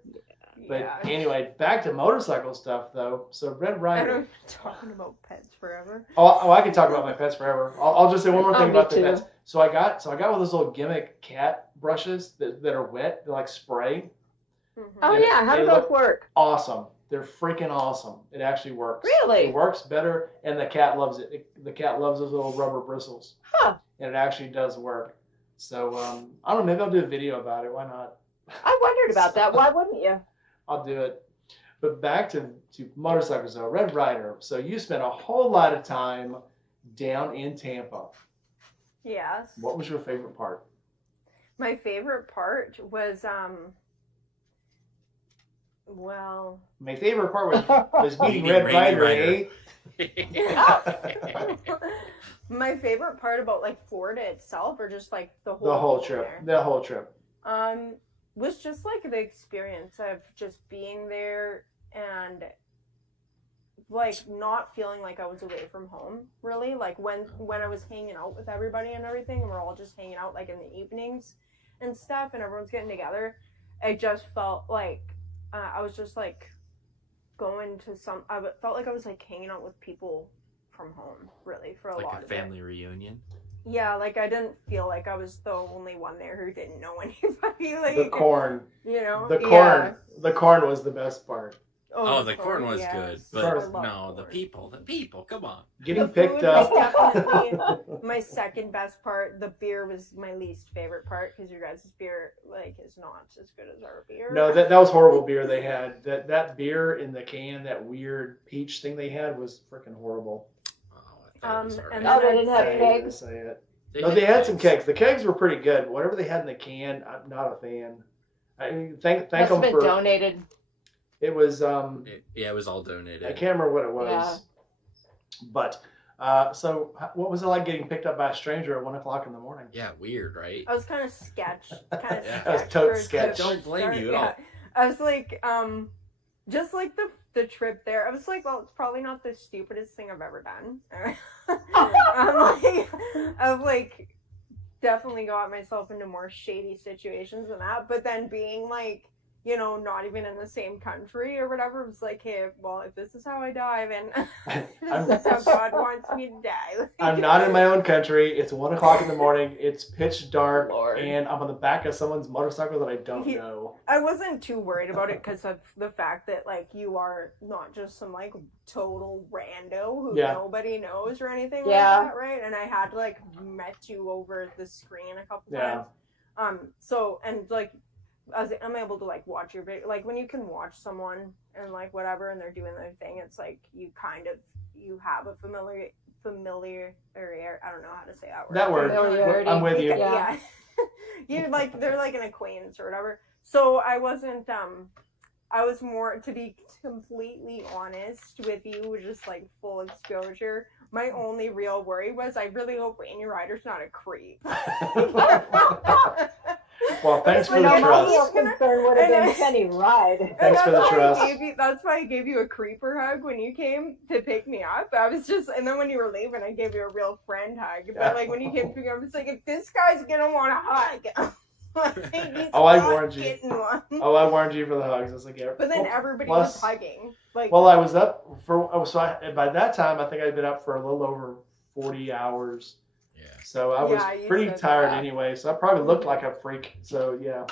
But anyway, back to motorcycle stuff though. So Red Rider. I don't talking about pets forever. Oh, I can talk about my pets forever. I'll just say one more thing about the pets. So I got one of those little gimmick cat brushes that are wet. They're like spray. Mm-hmm. Oh yeah, how do those work? Awesome. They're freaking awesome. It actually works. Really? It works better, and the cat loves it. The cat loves those little rubber bristles. Huh. And it actually does work. So I don't know. Maybe I'll do a video about it. Why not? I wondered about that. Why wouldn't you? I'll do it. But back to motorcycles though. Red Rider. So you spent a whole lot of time down in Tampa. Yes. What was your favorite part? My favorite part was my favorite part was meeting Red Rider, eh? My favorite part about like Florida itself, or just like the whole trip. The whole trip. Was just like the experience of just being there and like not feeling like I was away from home, really. Like when I was hanging out with everybody and everything, and we're all just hanging out like in the evenings and stuff, and everyone's getting together, I just felt like I was just like going to I felt like I was like hanging out with people from home, really, for a lot of it. Like a family reunion? Yeah, like I didn't feel like I was the only one there who didn't know anybody. Like the corn. You know? The corn was the best part. Oh, the corn was good. But no, the people, come on. Getting picked up. Was definitely my second best part. The beer was my least favorite part because your guys' beer like is not as good as our beer. No, that was horrible beer they had. That beer in the can, that weird peach thing they had was freaking horrible. Oh, I thought it was and they didn't have cake. Say it. No, they had some kegs. The kegs were pretty good. Whatever they had in the can, I'm not a fan. I mean, thank Must them have been for. donated. It was it was all donated. I can't remember what it was. Yeah. But so what was it like getting picked up by a stranger at 1 o'clock in the morning? Yeah, weird, right? I was kind of sketch. Yeah. That was totes sketch. Don't blame you at all. I was like, just like the trip there, I was like, well, it's probably not the stupidest thing I've ever done. I've like definitely got myself into more shady situations than that. But then being like, you know, not even in the same country or whatever, it was like, hey, well, if this is how I die, then this is how God wants me to die. I'm not in my own country. It's 1 o'clock in the morning. It's pitch dark, Lord. and I'm on the back of someone's motorcycle that I don't know. I wasn't too worried about it because of the fact that, like, you are not just some, like, total rando who nobody knows or anything like that, right? And I had, like, met you over the screen a couple times. So, and, like, I'm able to, like, watch your video. Like, when you can watch someone and, like, whatever, and they're doing their thing, it's like you have a familiar, I don't know how to say that word. That word. I'm with you. Yeah. You like, they're like an acquaintance or whatever. So I wasn't, I was more, to be completely honest with you, just like full exposure. My only real worry was I really hope Rainy Rider's not a creep. Well, thanks for the My trust. real concern would have been Penny Ride. Thanks for the trust. That's why I gave you a creeper hug when you came to pick me up. I was just, and then when you were leaving, I gave you a real friend hug. But like when you came to pick me up, it's like, if this guy's gonna want a hug. I warned you. I warned you for the hugs. I was like, yeah. But then everybody was hugging. Like, well, I was up for. By that time, I think I'd been up for a little over 40 hours. Yeah. So I was pretty tired anyway. So I probably looked like a freak. So yeah.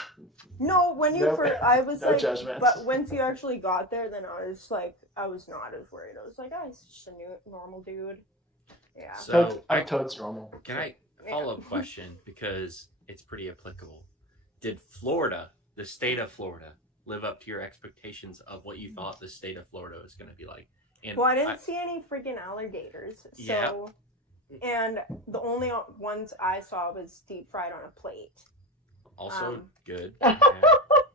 No, when you first, I was no like, judgment. But once you actually got there, then I was like, I was not as worried. I was like, oh, he's just a normal dude. Yeah. So I'm totes normal. Can I follow up question because it's pretty applicable? Did Florida, the state of Florida, live up to your expectations of what you thought the state of Florida was going to be like? And well, I didn't see any freaking alligators. So, and the only ones I saw was deep fried on a plate. Also good. And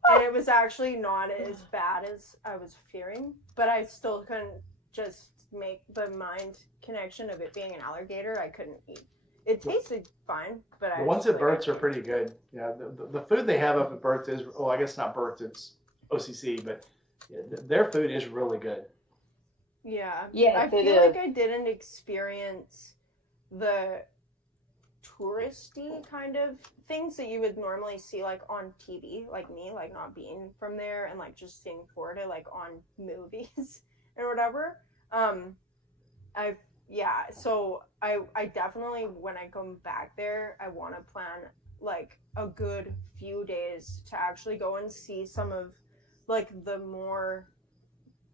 it was actually not as bad as I was fearing, but I still couldn't just make the mind connection of it being an alligator. I couldn't eat. It tasted fine, but the ones at Burt's are pretty good. Yeah, the food they have up at Burt's is, I guess not Burt's, it's OCC, but their food is really good. Yeah. Yeah, I feel like I didn't experience the touristy kind of things that you would normally see like on TV, like me, like not being from there and like just seeing Florida like on movies or whatever. So I definitely, when I come back there, I want to plan like a good few days to actually go and see some of like the more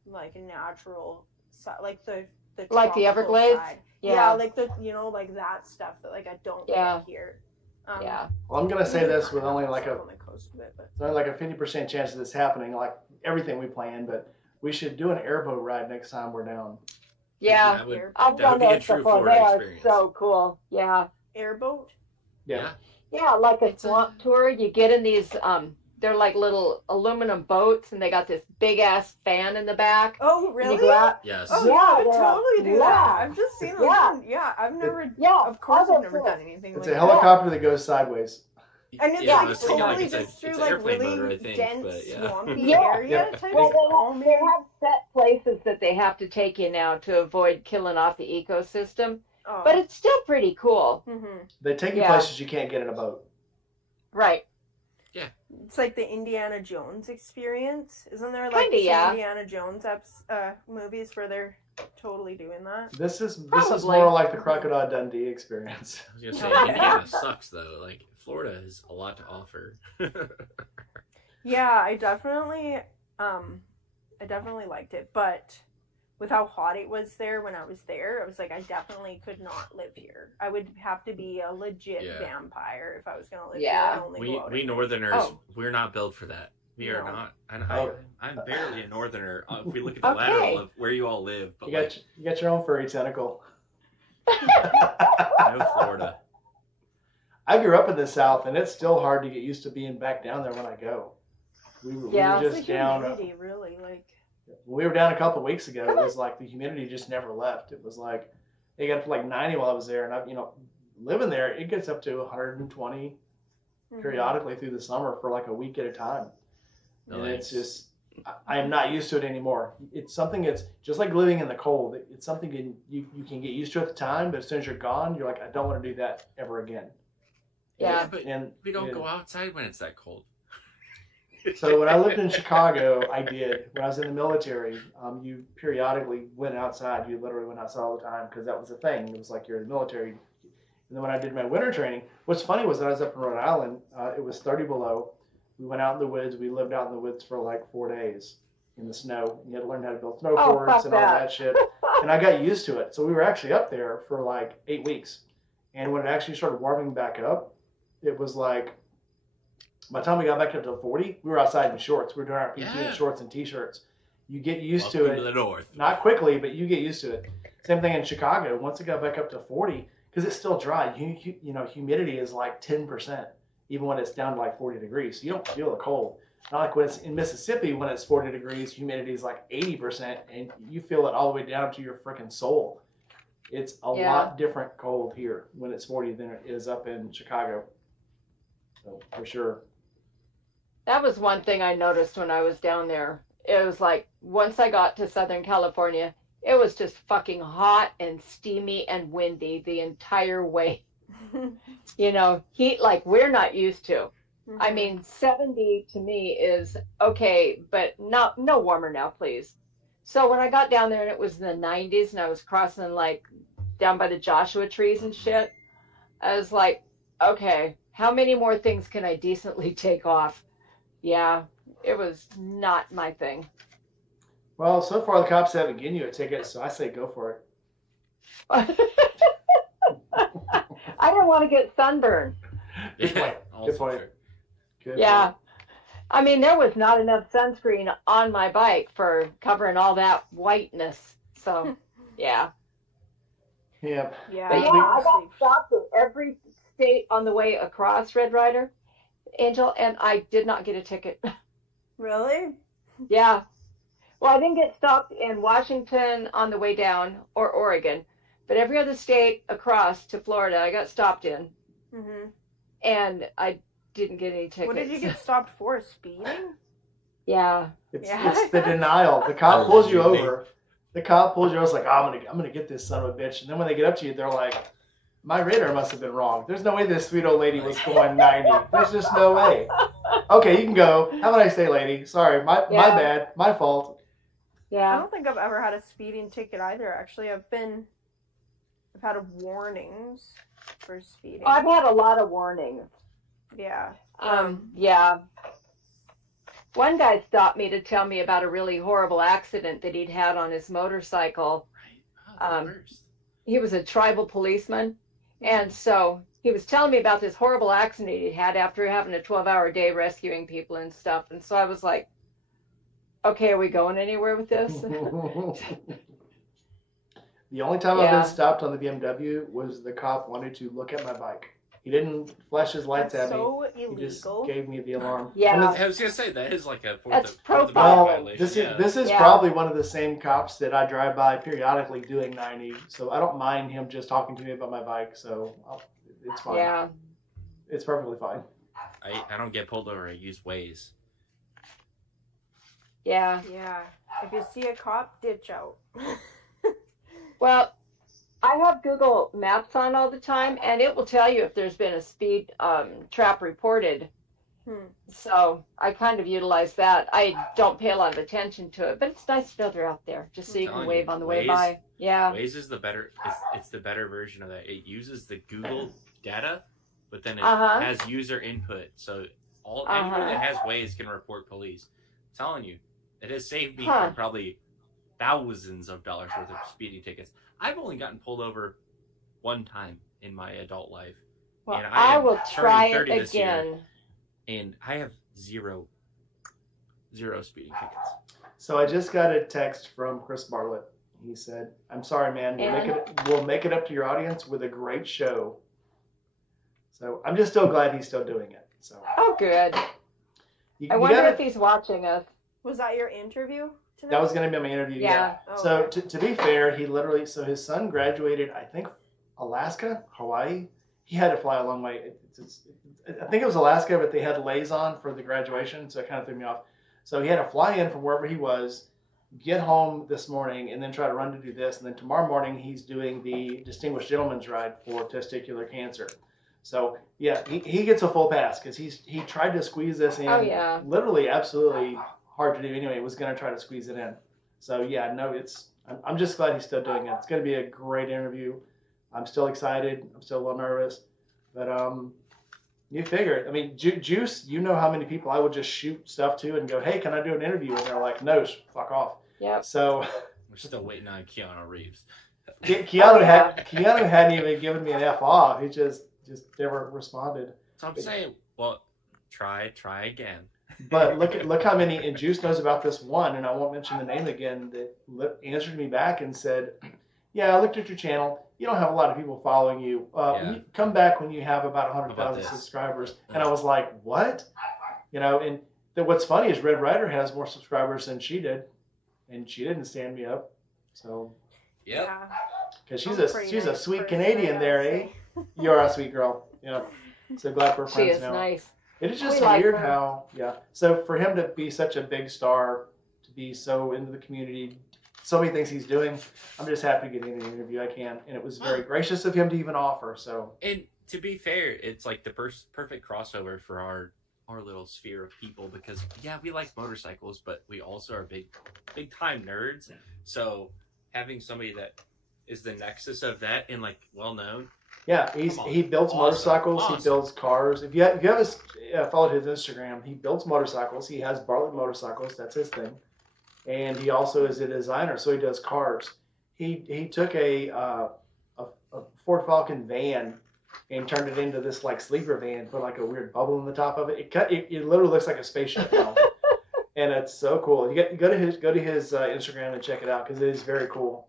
like natural side, like the like the Everglades side. Yeah, like the, you know, like that stuff that like I don't get here. Well, I'm gonna say this with only like on the coast of it, but it's only like a 50% chance of this happening, like everything we plan, but we should do an airboat ride next time we're down. Yeah, I've done those before. They are so cool. Yeah. Airboat? Yeah. Yeah, like a swamp tour. You get in these, they're like little aluminum boats, and they got this big ass fan in the back. Oh, really? You go out. Yes. Oh, yeah, I would totally do that. I've just seen them. Yeah, I've never. Yeah, of course, I've never done anything. It's like a helicopter that goes sideways. And it's like totally just through like really dense, swampy area type Well, they have set places that they have to take you now to avoid killing off the ecosystem. Oh. But it's still pretty cool. Mm-hmm. They take you places you can't get in a boat. Right. Yeah. It's like the Indiana Jones experience. Isn't there like some Indiana Jones movies where they're totally doing that? This is more like the Crocodile Dundee experience. I was gonna say Indiana sucks though. Like Florida has a lot to offer. Yeah, I definitely liked it, but with how hot it was there when I was there, I was like, I definitely could not live here. I would have to be a legit vampire if I was going to live here. We Northerners, we're not built for that. We are not. I'm barely a Northerner. If we look at the lateral of where you all live, but you got your own furry tentacle. No Florida. I grew up in the South, and it's still hard to get used to being back down there when I go. We were just down. Humidity, really, like. We were down a couple of weeks ago. It was like the humidity just never left. It was like it got up to like 90 while I was there, and living there, it gets up to 120 periodically through the summer for like a week at a time. Nice. And it's just, I am not used to it anymore. It's something it's just like living in the cold. It's something you can get used to at the time, but as soon as you're gone, you're like, I don't want to do that ever again. Yeah, but we don't go outside when it's that cold. So when I lived in Chicago, I did. When I was in the military, you periodically went outside. You literally went outside all the time because that was the thing. It was like you're in the military. And then when I did my winter training, what's funny was that I was up in Rhode Island. It was 30 below. We went out in the woods. We lived out in the woods for like 4 days in the snow. You had to learn how to build snow forts and all that shit. And I got used to it. So we were actually up there for like 8 weeks. And when it actually started warming back up, it was like, by the time we got back up to 40, we were outside in shorts. We were doing our PT in shorts and t-shirts. You get used to it. To the north. Not quickly, but you get used to it. Same thing in Chicago. Once it got back up to 40, because it's still dry, humidity is like 10%, even when it's down to like 40 degrees. So you don't feel the cold. Not like when it's in Mississippi, when it's 40 degrees, humidity is like 80%, and you feel it all the way down to your freaking soul. It's a lot different cold here when it's 40 than it is up in Chicago. So, for sure. That was one thing I noticed when I was down there. It was like, once I got to Southern California, it was just fucking hot and steamy and windy the entire way. Heat like we're not used to. Mm-hmm. I mean, 70 to me is okay, but no warmer now, please. So when I got down there and it was in the 90s and I was crossing like down by the Joshua trees and shit, I was like, okay, how many more things can I decently take off? Yeah, it was not my thing. Well, so far the cops haven't given you a ticket, so I say go for it. I didn't want to get sunburned. Good point. Good point. Good point. I mean, there was not enough sunscreen on my bike for covering all that whiteness. So, yeah. Yeah. Yeah. But I got stopped at every state on the way across, Red Rider, Angel, and I did not get a ticket. Really? Yeah. Well, I didn't get stopped in Washington on the way down or Oregon, but every other state across to Florida, I got stopped in. Mm-hmm. And I didn't get any tickets. What did you get stopped for? Speeding? Yeah. It's the denial. The cop pulls you over. The cop pulls you over. It's like, oh, I'm gonna get this son of a bitch. And then when they get up to you, they're like, my radar must have been wrong. There's no way this sweet old lady was going 90. There's just no way. Okay, you can go. Have a nice day, lady. Sorry, my bad. My fault. Yeah. I don't think I've ever had a speeding ticket either, actually. I've had warnings for speeding. I've had a lot of warnings. Yeah. Yeah. One guy stopped me to tell me about a really horrible accident that he'd had on his motorcycle. Right. Worst. He was a tribal policeman. And so he was telling me about this horrible accident he'd had after having a 12-hour day rescuing people and stuff. And so I was like, okay, are we going anywhere with this? The only time I've been stopped on the BMW was the cop wanted to look at my bike. He didn't flash his lights at me. So illegal. He just gave me the alarm. Yeah. I was going to say, that is like a Fourth Amendment violation. This is probably one of the same cops that I drive by periodically doing 90. So I don't mind him just talking to me about my bike. So it's fine. Yeah. It's perfectly fine. I don't get pulled over. I use Waze. Yeah. Yeah. If you see a cop, ditch out. Well, I have Google Maps on all the time, and it will tell you if there's been a speed trap reported. So I kind of utilize that. I don't pay a lot of attention to it, but it's nice to know they're out there, just so you can wave on the way by. Yeah. Waze is the better. It's the better version of that. It uses the Google data, but then it has user input. So anybody that has Waze can report police. I'm telling you, it has saved me from probably thousands of dollars worth of speeding tickets. I've only gotten pulled over one time in my adult life. Well, and I will try it again. Year, and I have zero speeding tickets. So I just got a text from Chris Bartlett. He said, I'm sorry, man. We'll make it up to your audience with a great show. So I'm just still glad he's still doing it. So. Oh, good. I wonder if he's watching us. Was that your interview tonight? That was going to be my interview. Yeah. So to be fair, he literally, so his son graduated, I think, Alaska, Hawaii. He had to fly a long way. I think it was Alaska, but they had delays on for the graduation, so it kind of threw me off. So he had to fly in from wherever he was, get home this morning, and then try to run to do this. And then tomorrow morning, he's doing the Distinguished Gentleman's Ride for testicular cancer. So yeah, he gets a full pass because he tried to squeeze this in. Oh, yeah. Literally, absolutely hard to do anyway. Was going to try to squeeze it in. So yeah, no, I'm just glad he's still doing it. It's going to be a great interview. I'm still excited. I'm still a little nervous, but you figure it. I mean, Juice, you know how many people I would just shoot stuff to and go, hey, can I do an interview? And they're like, no, fuck off. Yeah. So we're still waiting on Keanu Reeves. Keanu hadn't even given me an F off. He just never responded. So I'm saying, well, try again. But look how many, and Juice knows about this one, and I won't mention the name again, that answered me back and said, yeah, I looked at your channel. You don't have a lot of people following you. Come back when you have about 100,000 subscribers. And I was like, what? And what's funny is Red Ryder has more subscribers than she did, and she didn't stand me up. So, yeah, because she's a sweet Canadian there, eh? You're a sweet girl. Yeah. So glad we're friends now. She is nice. It is just weird how, So for him to be such a big star, to be so into the community, so many things he's doing, I'm just happy to get in the interview I can. And it was very gracious of him to even offer. So. And to be fair, it's like the perfect crossover for our little sphere of people because, we like motorcycles, but we also are big time nerds. So having somebody that is the nexus of that and like well known. Yeah, he builds motorcycles. Awesome. He builds cars. If you have followed his Instagram, he builds motorcycles. He has Bartlett motorcycles. That's his thing, and he also is a designer, so he does cars. He took a Ford Falcon van and turned it into this like sleeper van, put like a weird bubble in the top of it. It literally looks like a spaceship now, and it's so cool. You go to his Instagram and check it out because it is very cool.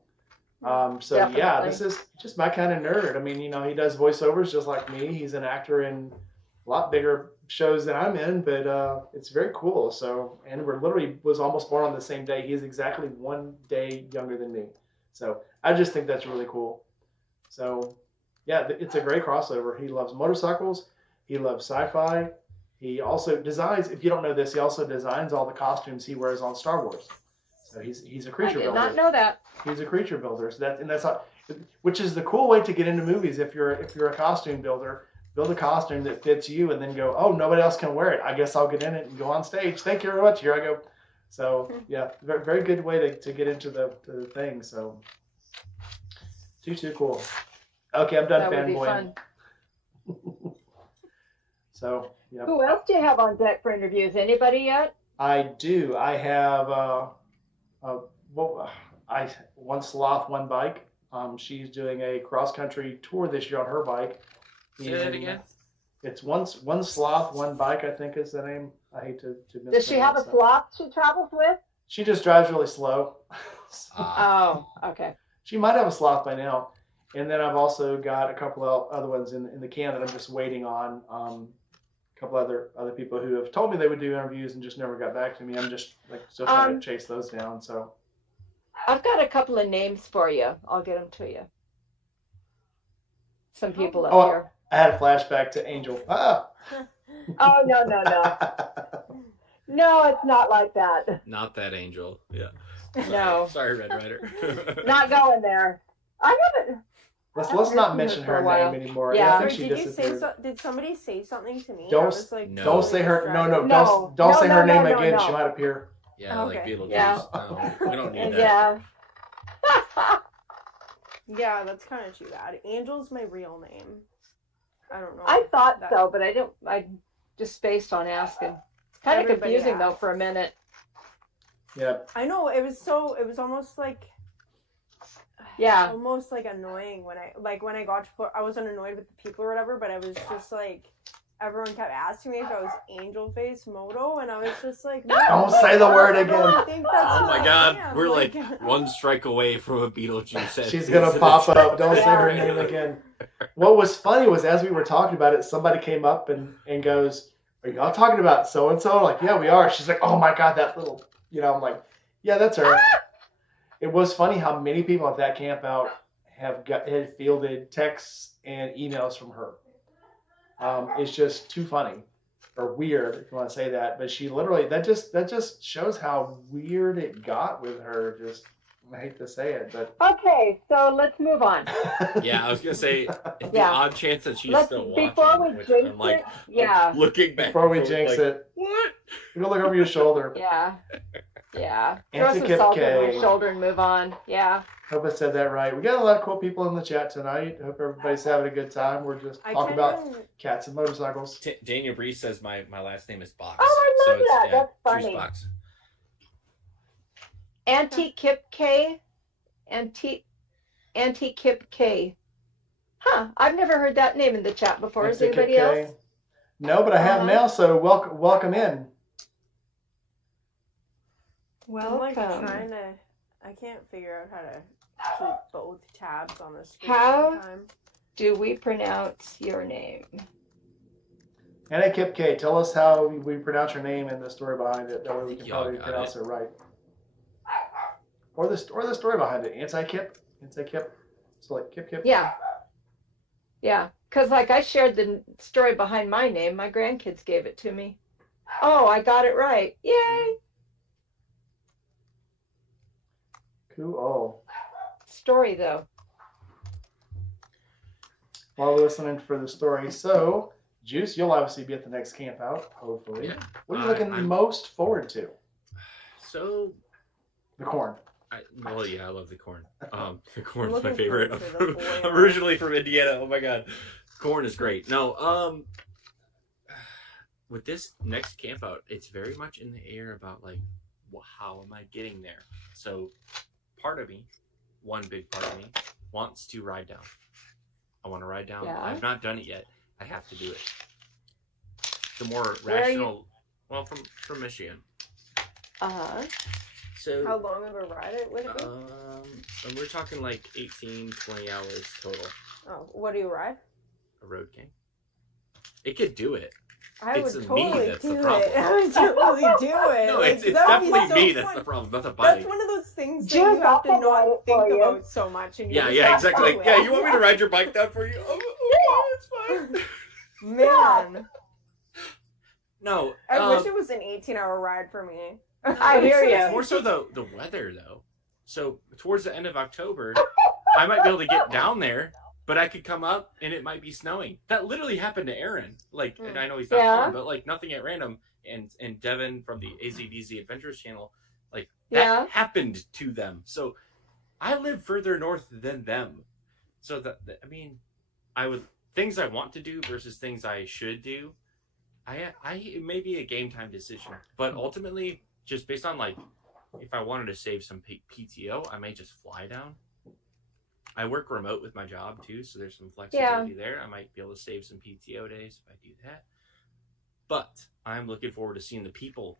Definitely. This is just my kind of nerd. I mean, he does voiceovers just like me. He's an actor in a lot bigger shows than I'm in, but it's very cool. So, and we're literally was almost born on the same day. He's exactly 1 day younger than me. So I just think that's really cool. So yeah, it's a great crossover. He loves motorcycles. He loves sci-fi. He also designs, if you don't know this, he also designs all the costumes he wears on Star Wars. So he's a creature builder. I did not know that. He's a creature builder. So that's how, which is the cool way to get into movies. If you're a costume builder, build a costume that fits you, and then go, oh, nobody else can wear it. I guess I'll get in it and go on stage. Thank you very much. Here I go. So yeah, very good way to get into the thing. So too cool. Okay, I'm done fanboying. So yeah. Who else do you have on deck for interviews? Anybody yet? I do. I have. One sloth, one bike. She's doing a cross country tour this year on her bike. Say that again. It's one sloth, one bike. I think is the name. I hate to miss. Does she have a sloth she travels with? She just drives really slow. Oh, okay. She might have a sloth by now. And then I've also got a couple of other ones in the can that I'm just waiting on. A couple other people who have told me they would do interviews and just never got back to me. I'm just still trying to chase those down. So I've got a couple of names for you. I'll get them to you. Some people up here. I had a flashback to Angel. Oh, no. No, it's not like that. Not that Angel. Yeah. No. Sorry, Red Ryder. Not going there. I haven't. Let's not mention her name anymore. Yeah. I think she disappeared. Did somebody say something to me? Don't say her. No. Don't say her name again. She might appear. Yeah, okay. like Beetlejuice. Yeah. No, we don't need that. Yeah. Yeah, that's kind of too bad. Angel's my real name. I don't know. I thought so, but I just spaced on asking. Kind of confusing though for a minute. Yeah. I know, it was almost like almost like annoying when I got to I wasn't annoyed with the people or whatever, but I was just like everyone kept asking me if I was Angel Face Moto, and I was just like, no, Don't say the word again. I think that's Oh my god, we're like like one strike away from a Beetlejuice. She's gonna pop up. Don't say her name again. What was funny was as we were talking about it, somebody came up and goes, "Are y'all talking about so and so?" Like, yeah, we are. She's like, "Oh my god, that little," I'm like, "Yeah, that's her." It was funny how many people at that camp out had fielded texts and emails from her. It's just too funny or weird if you want to say that. But she literally that just shows how weird it got with her. Just I hate to say it, but okay, so let's move on. Yeah, I was gonna say the odd chance that she's still watching. Before we jinx I'm like, it, looking back before we jinx it, what? You can look over your shoulder. Yeah. Throw Auntie some Kip salt K. over your shoulder and move on. Yeah. Hope I said that right. We got a lot of cool people in the chat tonight. Hope everybody's having a good time. We're just talking about cats and motorcycles. Daniel Bree says my last name is Box. Oh, I love that. Yeah, that's funny. Juice Box. Auntie Kip K. Auntie Kip K. Huh. I've never heard that name in the chat before. Is anybody else? No, but I have now, so welcome in. Welcome. I'm like trying to, I can't figure out how to keep both tabs on the screen How at the time. do we pronounce your name? Anna Kip K, tell us how we pronounce your name and the story behind it. That way we can probably pronounce it right. Or the story behind it. Anti-Kip? So like Kip Kip? Yeah. Yeah. Because like I shared the story behind my name. My grandkids gave it to me. Oh, I got it right. Yay. Cool. Story though. While we're listening for the story. So, Juice, you'll obviously be at the next camp out, hopefully. Yeah. What are you looking most forward to? So, the corn. I love the corn. The corn's my favorite. I'm originally from Indiana. Oh my god, corn is great. No, with this next camp out, it's very much in the air about like, how am I getting there? So, one big part of me, wants to ride down. I want to ride down. Yeah. I've not done it yet. I have to do it. The more rational. Well, from Michigan. So how long of a ride would it be? We're talking like 18, 20 hours total. Oh, what do you ride? A Road King. It could do it. I would totally do it. I would totally do it. No, it's definitely me that's the problem, not the bike. That's one of those things that you have to not think about so much. And yeah, exactly. Yeah, you want me to ride your bike down for you? Oh, okay, it's fine. Man. No. I wish it was an 18-hour ride for me. I hear you. More so the weather, though. So towards the end of October, I might be able to get down there, but I could come up and it might be snowing. That literally happened to Aaron. Like, and I know he's not on, but like nothing at random. And Devin from the AZDZ Adventures channel, like that happened to them. So I live further north than them. So I mean, things I want to do versus things I should do. It may be a game time decision, but ultimately, just based on like, if I wanted to save some PTO, I may just fly down. I work remote with my job too, so there's some flexibility there. I might be able to save some PTO days if I do that. But I'm looking forward to seeing the people.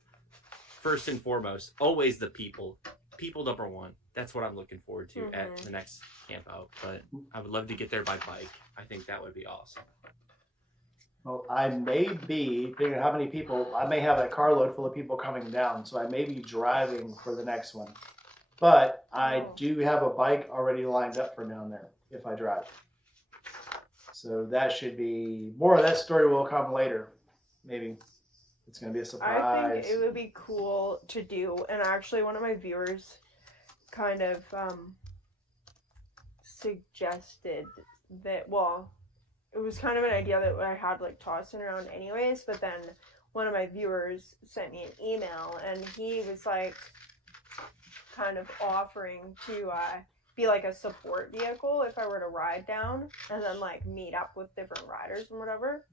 First and foremost, always the people. People number one. That's what I'm looking forward to at the next camp out. But I would love to get there by bike. I think that would be awesome. Well, I may be, figuring how many people, I may have a carload full of people coming down, so I may be driving for the next one. But I do have a bike already lined up for down there if I drive. So that should be, more of that story will come later. Maybe it's going to be a surprise. I think it would be cool to do, and actually one of my viewers kind of suggested that, well, it was kind of an idea that I had like tossing around anyways, but then one of my viewers sent me an email and he was like kind of offering to be like a support vehicle if I were to ride down and then like meet up with different riders and whatever.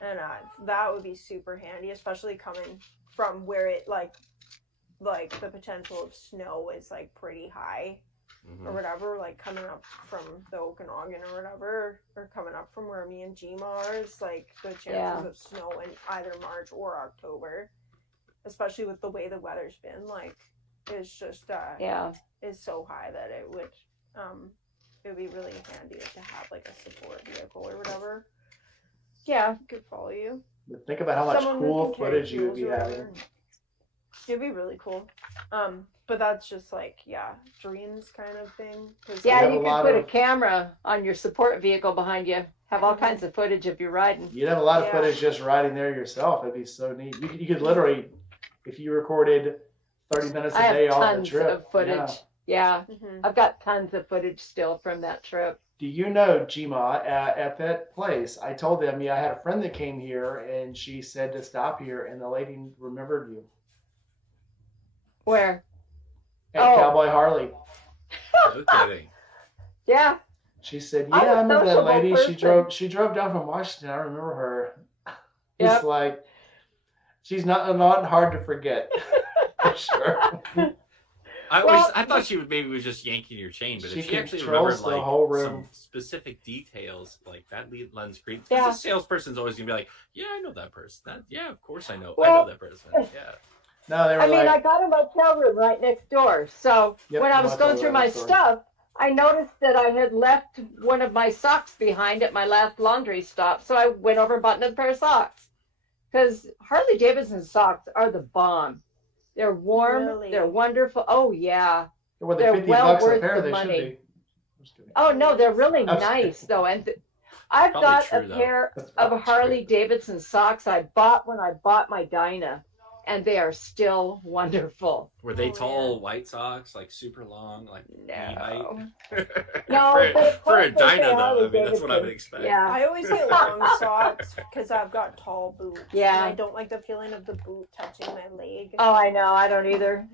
And that would be super handy, especially coming from where it like the potential of snow is like pretty high. or whatever, like coming up from the Okanagan or whatever, or coming up from where me and Gma are, is like the chances of snow in either March or October, especially with the way the weather's been, like, is just is so high that it would be really handy to have like a support vehicle or whatever. Yeah, could follow you. But think about how much cool footage you would be having. It'd be really cool. But that's just like, dreams kind of thing. Yeah, you could put a camera on your support vehicle behind you. Have all kinds of footage of you riding. You'd have a lot of footage just riding there yourself. It'd be so neat. You could literally, if you recorded 30 minutes a day on the trip. I have tons of footage. Yeah. I've got tons of footage still from that trip. Do you know, Gma, at that place, I told them, I had a friend that came here, and she said to stop here, and the lady remembered you. Where? At Cowboy Harley. No kidding. Yeah. She said, I remember that lady. Person. She drove down from Washington. I remember her. It's like, she's not hard to forget. For sure. I thought she was just yanking your chain, but if she actually remembered like whole room. Some specific details, like that lends credence. Yeah. The salesperson's always gonna be like, "Yeah, I know that person. Of course I know. I know that person." Yeah. No, they were I got a motel room right next door. So when I was going through my stuff, I noticed that I had left one of my socks behind at my last laundry stop. So I went over and bought another pair of socks. Because Harley Davidson socks are the bomb. They're warm. Really? They're wonderful. Oh, yeah. They're well worth the money. Oh, no, they're really nice, though. And I've got a pair of Harley Davidson socks I bought when I bought my Dyna. And they are still wonderful. Were they tall white socks, like super long, like knee height? No, for a Dyna though, I mean that's what I would expect. Yeah, I always get long socks because I've got tall boots. Yeah, and I don't like the feeling of the boot touching my leg. Oh, I know, I don't either.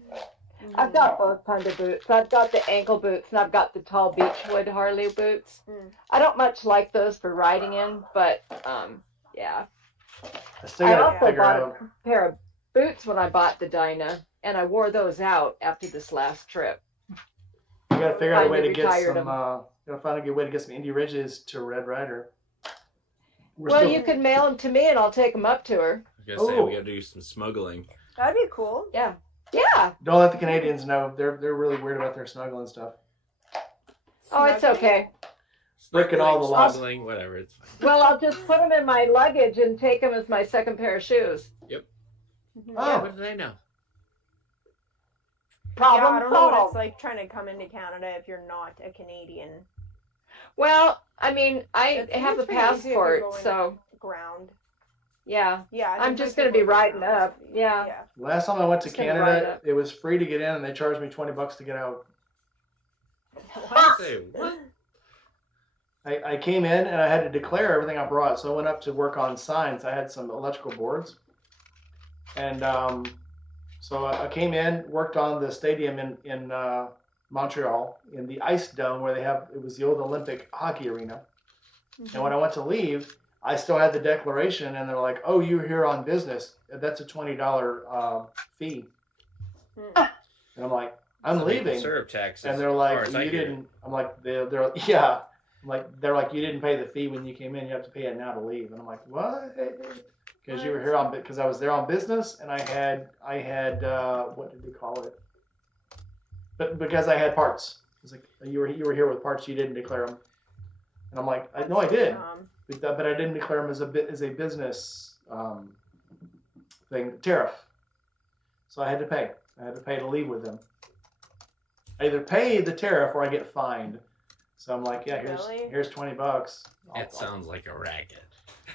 I've got both kinds of boots. I've got the ankle boots and I've got the tall Beechwood Harley boots. I don't much like those for riding in, but yeah. I also bought a pair of boots when I bought the Dyna, and I wore those out after this last trip. You gotta figure out a way to get some. Gotta find a good way to get some Indy Ridges to Red Rider. You can mail them to me, and I'll take them up to her. I was gonna say we gotta do some smuggling. That'd be cool. Yeah. Yeah. Don't let the Canadians know. They're really weird about their smuggling stuff. Oh, it's okay. Breaking all the laws. Smuggling, whatever, it's fine. Well, I'll just put them in my luggage and take them as my second pair of shoes. Yep. Oh, what do they know? Problem I don't know what it's like trying to come into Canada if you're not a Canadian. Well, I mean, I have a passport, so ground. Yeah. I'm just going to be riding up. Yeah. Last time I went to Canada, it was free to get in, and they charged me $20 to get out. What? I came in and I had to declare everything I brought, so I went up to work on signs. I had some electrical boards. And so I came in, worked on the stadium in Montreal, in the ice dome where it was the old Olympic hockey arena. And when I went to leave, I still had the declaration, and they're like, "Oh, you're here on business. That's a $20 fee." And I'm like, "I'm leaving." Syrup taxes. And they're like, "You didn't." I'm like, "They're yeah." I'm like, "They're like, you didn't pay the fee when you came in. You have to pay it now to leave." And I'm like, "What?" Because you were here because I was there on business, and I had what did they call it? But because I had parts, it's like you were here with parts, you didn't declare them, and I'm like, "No, I did, but I didn't declare them as a business tariff, so I had to pay. I had to pay to leave with them. I either pay the tariff or I get fined. So I'm like, here's $20. It sounds like a racket.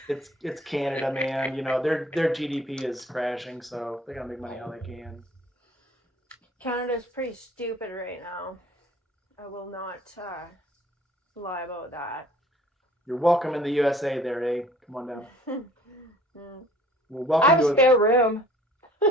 It's Canada, man. You know, their GDP is crashing, so they gotta make money how they can. Canada's pretty stupid right now. I will not lie about that. You're welcome in the USA there, eh? Come on down. We'll welcome I have spare room.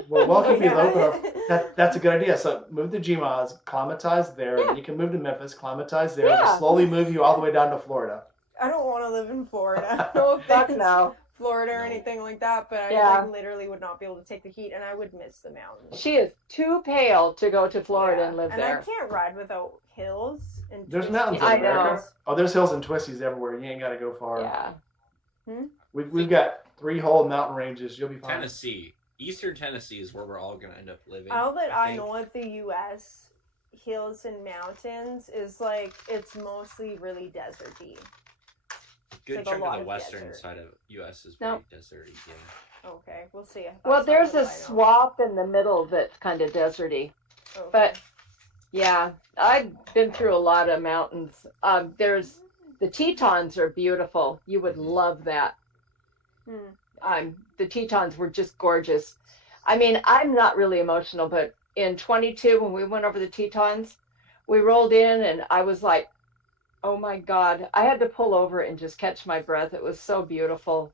Well, welcome you local. That's a good idea. So move to Gmas, climatize there. Yeah. You can move to Memphis, climatize there. Yeah. We'll slowly move you all the way down to Florida. I don't want to live in Florida. No offense. No. Florida or No. anything like that, but I like literally would not be able to take the heat, and I would miss the mountains. She is too pale to go to Florida and live there. And I can't ride without hills and There's mountains in I America. know. Oh, there's hills and twisties everywhere. You ain't got to go far. Yeah. We've got 3 whole mountain ranges. You'll be fine. Tennessee. Eastern Tennessee is where we're all going to end up living. All that I think. know of the U.S. hills and mountains is like it's mostly really deserty. Good like chunk a lot of the of western desert. side of U.S. is pretty deserty. Yeah. Okay, we'll see. Well, That's there's all a that I know. swath in the middle that's kind of deserty. Okay. But yeah, I've been through a lot of mountains. There's the Tetons are beautiful. You would love that. The Tetons were just gorgeous. I mean, I'm not really emotional, but in 22, when we went over the Tetons, we rolled in and I was like, oh my God, I had to pull over and just catch my breath. It was so beautiful.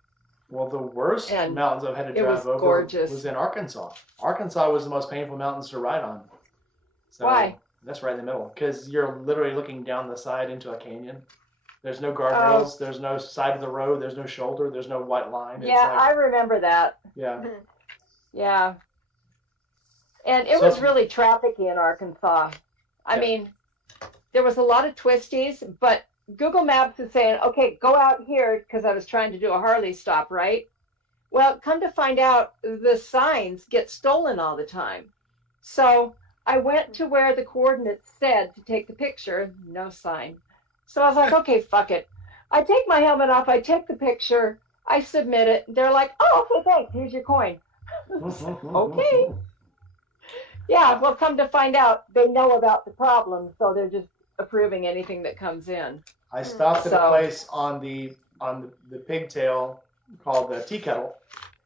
Well, the worst And mountains I've had to it was drive over gorgeous. was in Arkansas. Arkansas was the most painful mountains to ride on. So Why? That's right in the middle, because you're literally looking down the side into a canyon. There's no guardrails. There's no side of the road. There's no shoulder. There's no white line. It's Yeah, like, I remember that. yeah. Yeah. And it So- was really trafficy in Arkansas. I mean, there was a lot of twisties, but Google Maps is saying, okay, go out here, because I was trying to do a Harley stop, right? Well, come to find out, the signs get stolen all the time. So I went to where the coordinates said to take the picture, no sign. So I was like, okay, fuck it. I take my helmet off, I take the picture, I submit it. They're like, oh, okay, thanks, here's your coin. Okay. Yeah, well, come to find out, they know about the problem, so they're just approving anything that comes in. I stopped at a So- place on the pigtail called the Tea Kettle,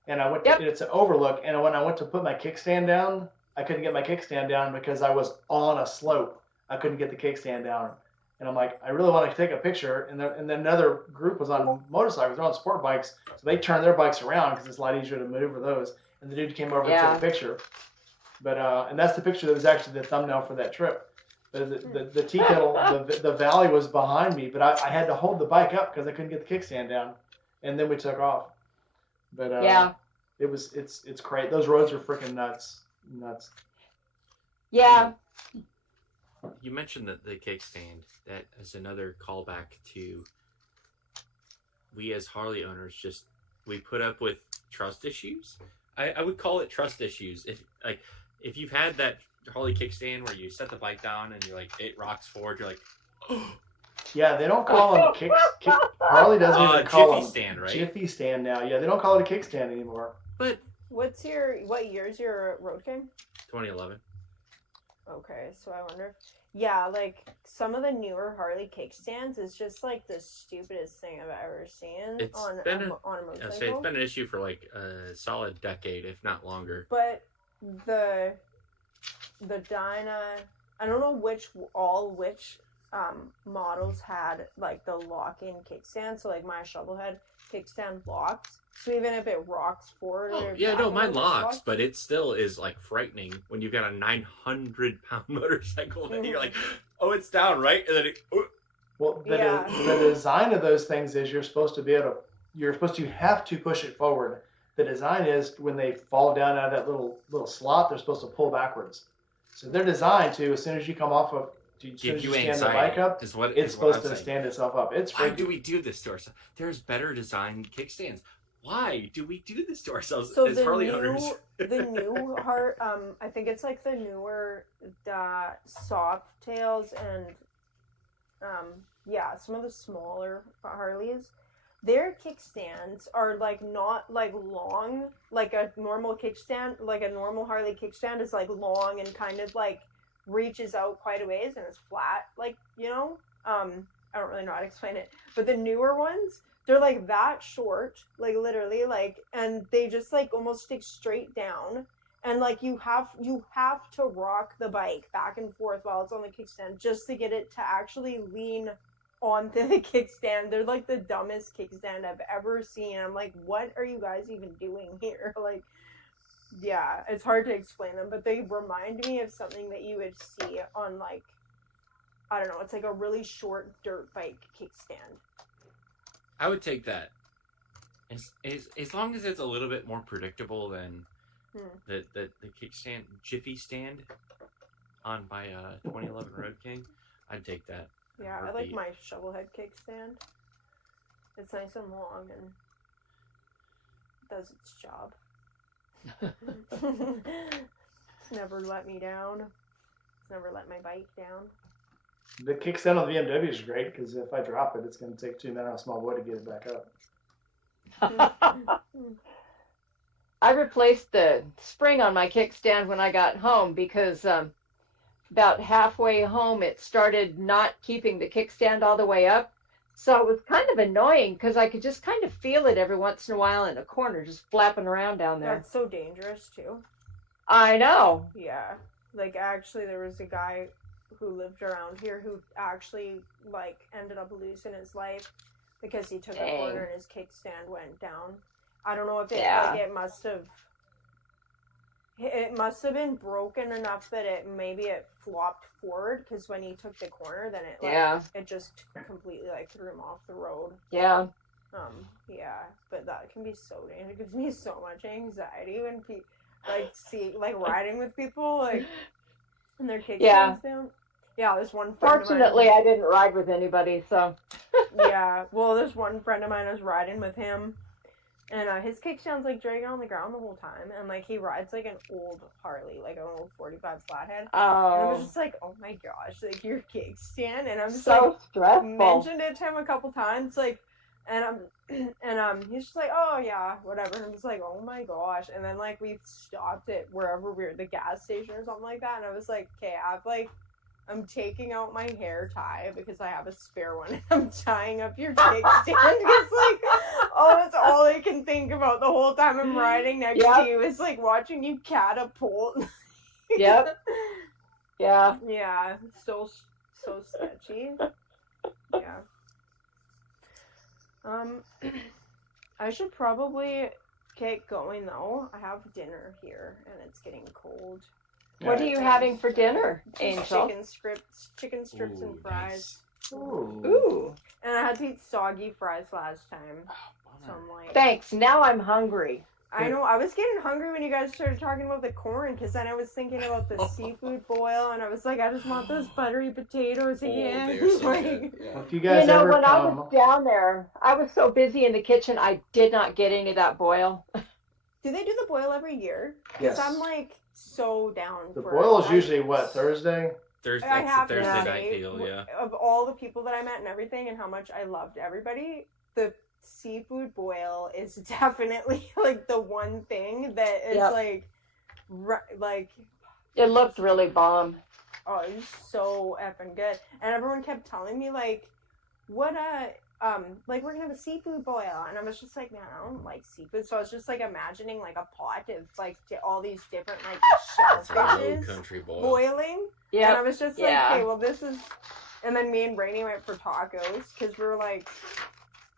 and I went. Yep. It's an overlook, and when I went to put my kickstand down, I couldn't get my kickstand down because I was on a slope. I couldn't get the kickstand down, and I'm like, I really want to take a picture. And then another group was on motorcycles, they're on sport bikes, so they turned their bikes around because it's a lot easier to maneuver those. And the dude came over and took a picture. But and that's the picture that was actually the thumbnail for that trip. But the tea kettle, the valley was behind me, but I had to hold the bike up because I couldn't get the kickstand down, and then we took off. But it's great. Those roads are freaking nuts. Yeah. You mentioned that the kickstand. That is another callback to we as Harley owners we put up with trust issues. I would call it trust issues. If you've had that Harley kickstand where you set the bike down and you're like it rocks forward, you're like, oh. Yeah, they don't call them Harley doesn't even call Jiffy them stand, right? Jiffy stand now. Yeah, they don't call it a kickstand anymore. But what year's your Road King? 2011. Okay, so I wonder like some of the newer Harley kickstands is just like the stupidest thing I've ever seen on a motorcycle. It's been an issue for like a solid decade, if not longer. But the Dyna, I don't know which models had like the lock-in kickstand. So like my Shovelhead kickstand locks. So even if it rocks forward, mine locks, but it still is like frightening when you've got a 900-pound motorcycle and you're like, oh, it's down, right? And then the design of those things is you're supposed to have to push it forward. The design is when they fall down out of that little slot, they're supposed to pull backwards. So they're designed to, as soon as you come off of, as soon as you stand the bike up, it's supposed to stand itself up. Why do we do this to ourselves? There's better designed kickstands. Why do we do this to ourselves as Harley owners? The new I think it's like the newer soft tails and some of the smaller Harleys. Their kickstands are like not like long like a normal kickstand. Like a normal Harley kickstand is like long and kind of like reaches out quite a ways and it's flat. Like I don't really know how to explain it, but the newer ones. They're like that short, like literally, like, and they just like almost stick straight down, and like you have to rock the bike back and forth while it's on the kickstand just to get it to actually lean onto the kickstand. They're like the dumbest kickstand I've ever seen. I'm like, what are you guys even doing here? Like, yeah, it's hard to explain them, but they remind me of something that you would see on like, I don't know, it's like a really short dirt bike kickstand. I would take that. As long as it's a little bit more predictable than the kickstand Jiffy stand on my 2011 Road King, I'd take that. Yeah, I like my shovelhead kickstand. It's nice and long and does its job. It's never let me down. It's never let my bike down. The kickstand on the BMW is great because if I drop it, it's going to take 2 men and a small boy to get it back up. I replaced the spring on my kickstand when I got home because about halfway home it started not keeping the kickstand all the way up. So it was kind of annoying because I could just kind of feel it every once in a while in a corner, just flapping around down there. That's so dangerous too. I know. Yeah. Like actually there was a guy who lived around here who actually like ended up losing his life because he took a corner and his kickstand went down. I don't know if it like it must have been broken enough that it flopped forward because when he took the corner then it just completely like threw him off the road. Yeah. But that can be so dangerous. It gives me so much anxiety when people like riding with people like and their kickstands down. Yeah, there's one friend Fortunately, I didn't ride with anybody, so. Yeah, well, there's one friend of mine I was riding with him, and his kickstand's like dragging on the ground the whole time, and like he rides like an old Harley, like an old 45 flathead. Oh. And I was just like, oh my gosh, like your kickstand, and I'm just so like stressful. Mentioned it to him a couple times, like, and he's just like, oh yeah, whatever. And I'm just like, oh my gosh, and then like we stopped at wherever we were, the gas station or something like that, and I was like, okay, I'm taking out my hair tie because I have a spare one and I'm tying up your kickstand because like that's all I can think about the whole time I'm riding next to you is like watching you catapult. Yep. Yeah. Yeah. So sketchy. Yeah. I should probably get going though. I have dinner here and it's getting cold. What are you having for dinner, Angel? Chicken strips and fries. Nice. Ooh. Ooh. And I had to eat soggy fries last time. So I'm like... Thanks. Now I'm hungry. I know. I was getting hungry when you guys started talking about the corn, because then I was thinking about the seafood boil, and I was like, I just want those buttery potatoes again. They're so good. Well, if you guys when come... I was down there, I was so busy in the kitchen, I did not get any of that boil. Do they do the boil every year? Yes. I'm like so down the for boil is usually what, Thursday? Thursday night deal, yeah. Of all the people that I met and everything and how much I loved everybody, the seafood boil is definitely like the one thing that is like it looked really bomb. Oh, it was so effing good. And everyone kept telling me like what like we're gonna have a seafood boil, and I was just like, man, I don't like seafood, so I was just like imagining like a pot of like all these different like shellfishes boiling. Yeah, and I was just like, okay, well this is, and then me and Brainy went for tacos because we were like,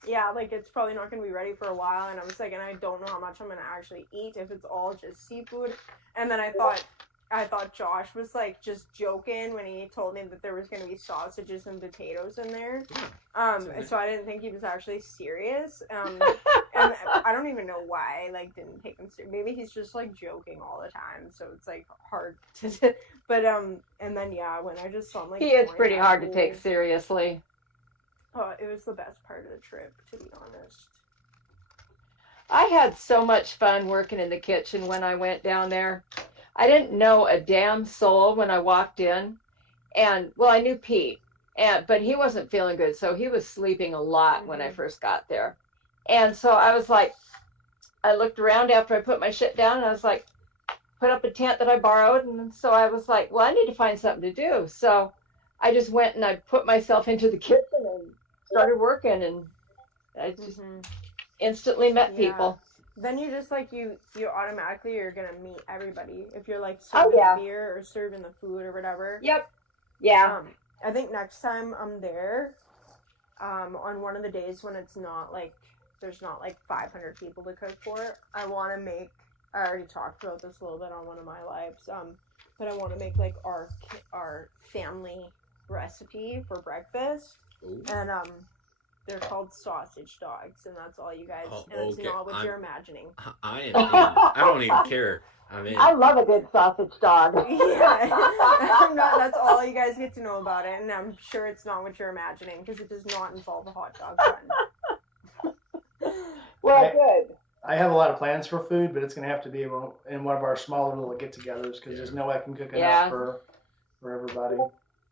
yeah, like it's probably not gonna be ready for a while, and I was like, and I don't know how much I'm gonna actually eat if it's all just seafood, and then I thought Josh was like just joking when he told me that there was going to be sausages and potatoes in there. So I didn't think he was actually serious. And I don't even know why I like didn't take him serious. Maybe he's just like joking all the time, so it's like hard to. But and then when I just saw him like he is pretty hard to take seriously. Oh, it was the best part of the trip, to be honest. I had so much fun working in the kitchen when I went down there. I didn't know a damn soul when I walked in, and well, I knew Pete, but he wasn't feeling good, so he was sleeping a lot when I first got there. And so I was like, I looked around after I put my shit down, and I was like, put up a tent that I borrowed, and so I was like, well, I need to find something to do. So I just went and I put myself into the kitchen and started working, and I just instantly met people. Then you just like you automatically you're gonna meet everybody if you're like serving the beer or serving the food or whatever. Yep. Yeah. I think next time I'm there, on one of the days when it's not like there's not like 500 people to cook for, I want to make. I already talked about this a little bit on one of my lives. But I want to make like our family recipe for breakfast. Ooh. And They're called sausage dogs, and that's all you guys. Oh, and it's okay. not what you're imagining. I am in. I don't even care. I'm in. I love a good sausage dog. Yeah, that's all you guys get to know about it, and I'm sure it's not what you're imagining because it does not involve a hot dog bun. Well, good. I have a lot of plans for food, but it's going to have to be in one of our smaller little get-togethers because there's no way I can cook enough for everybody.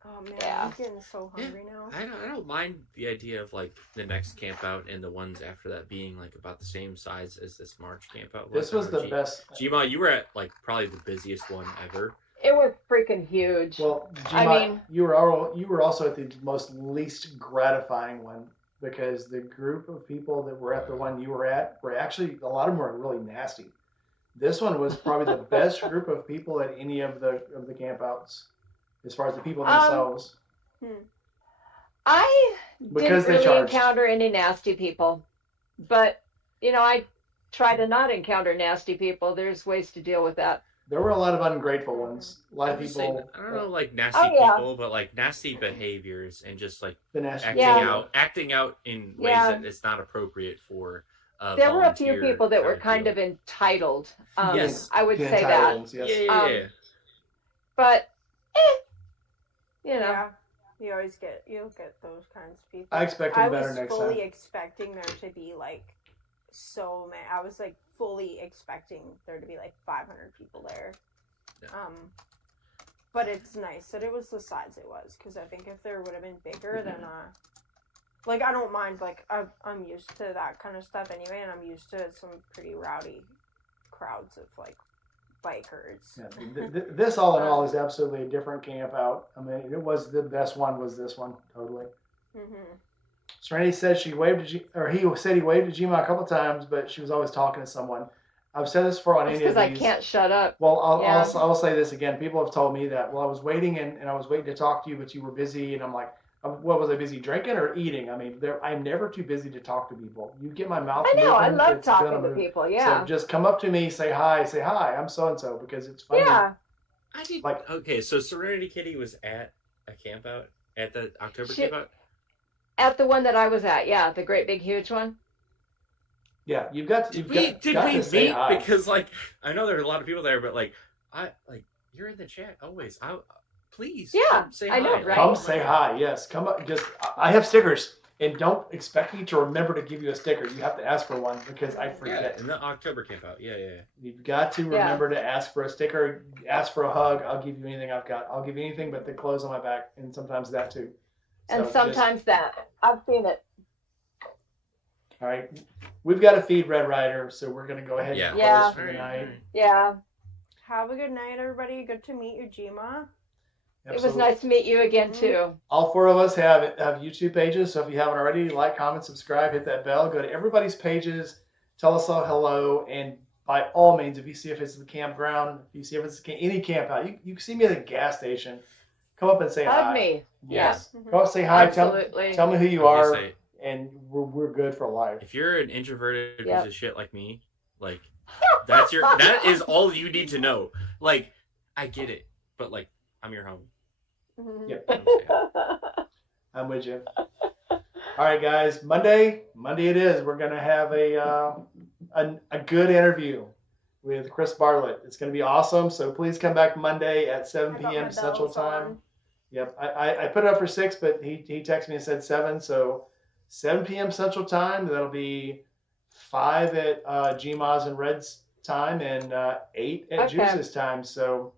Oh man, I'm getting so hungry now. I don't mind the idea of like the next camp out and the ones after that being like about the same size as this March camp out. This was the best. Gma, you were at like probably the busiest one ever. It was freaking huge. Well, Gma, I mean, you were also at the most least gratifying one because the group of people that were at the one you were at were actually a lot of them were really nasty. This one was probably the best group of people at any of the campouts. As far as the people themselves. I didn't really encounter any nasty people. But, I try to not encounter nasty people. There's ways to deal with that. There were a lot of ungrateful ones. A lot of people. Saying, I don't know, like nasty people, but like nasty behaviors and just like acting out in ways that it's not appropriate for. There were a few people that were kind of entitled. Yes, I would say that. Yes. Yeah. But. Yeah, you'll get those kinds of people. I expect better next time. I was fully expecting there to be like so many. I was like fully expecting there to be like 500 people there. Yeah. But it's nice that it was the size it was because I think if there would have been bigger, then like I don't mind. Like I'm used to that kind of stuff anyway, and I'm used to some pretty rowdy crowds of like. Bikers. Yeah, this all in all is absolutely a different camp out. I mean, it was the best one was this one, totally. Mm-hmm. Serenity said he said he waved to Gma a couple times, but she was always talking to someone. I've said this before on any of these. Because I can't shut up. Well, I'll say this again. People have told me that. Well, I was waiting and I was waiting to talk to you, but you were busy, and I'm like, what was I busy drinking or eating? I mean, I'm never too busy to talk to people. You get my mouth. I know. Moving, I love talking to people. Yeah. So just come up to me, say hi. I'm so and so because it's funny. Yeah. I think. Okay, so Serenity Kitty was at a camp out at the October camp out. At the one that I was at, yeah, the great big huge one. Yeah, you've got. Did we meet? Because like I know there are a lot of people there, but like you're in the chat always. Please. Yeah, say I hi. know, right? Come say hi. Yes, come up. I have stickers, and don't expect me to remember to give you a sticker. You have to ask for one because I forget. Yeah, in the October camp out. Yeah. You've got to remember to ask for a sticker. Ask for a hug. I'll give you anything I've got. I'll give you anything but the clothes on my back, and sometimes that too. And sometimes that. I've seen it. All right, we've got to feed Red Rider, so we're gonna go ahead and close for the night. Yeah. Have a good night, everybody. Good to meet you, Gma. It was nice to meet you again, too. All four of us have YouTube pages, so if you haven't already, like, comment, subscribe, hit that bell. Go to everybody's pages, tell us all hello, and by all means, if you see if it's the campground, if you see if it's any camp out, you can see me at the gas station. Come up and say hi. Hug me. Yes. Yeah. Go up, say hi. Absolutely. Tell me who you are, and we're good for life. If you're an introverted piece of shit like me, like that is all you need to know. Like, I get it, but like, I'm your home. Yep. I'm with you. All right, guys. Monday it is. We're gonna have a good interview with Chris Bartlett. It's gonna be awesome. So please come back Monday at 7 p.m. Central Time. Yep. I put it up for 6, but he texted me and said 7. So 7 p.m. Central Time. That'll be 5 at Gma's and Red's time and 8 at Juice's time. So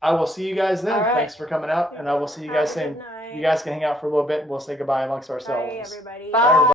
I will see you guys then. Right. Thanks for coming out, and I will see you guys soon. You guys can hang out for a little bit, and we'll say goodbye amongst ourselves. Bye, everybody. Bye.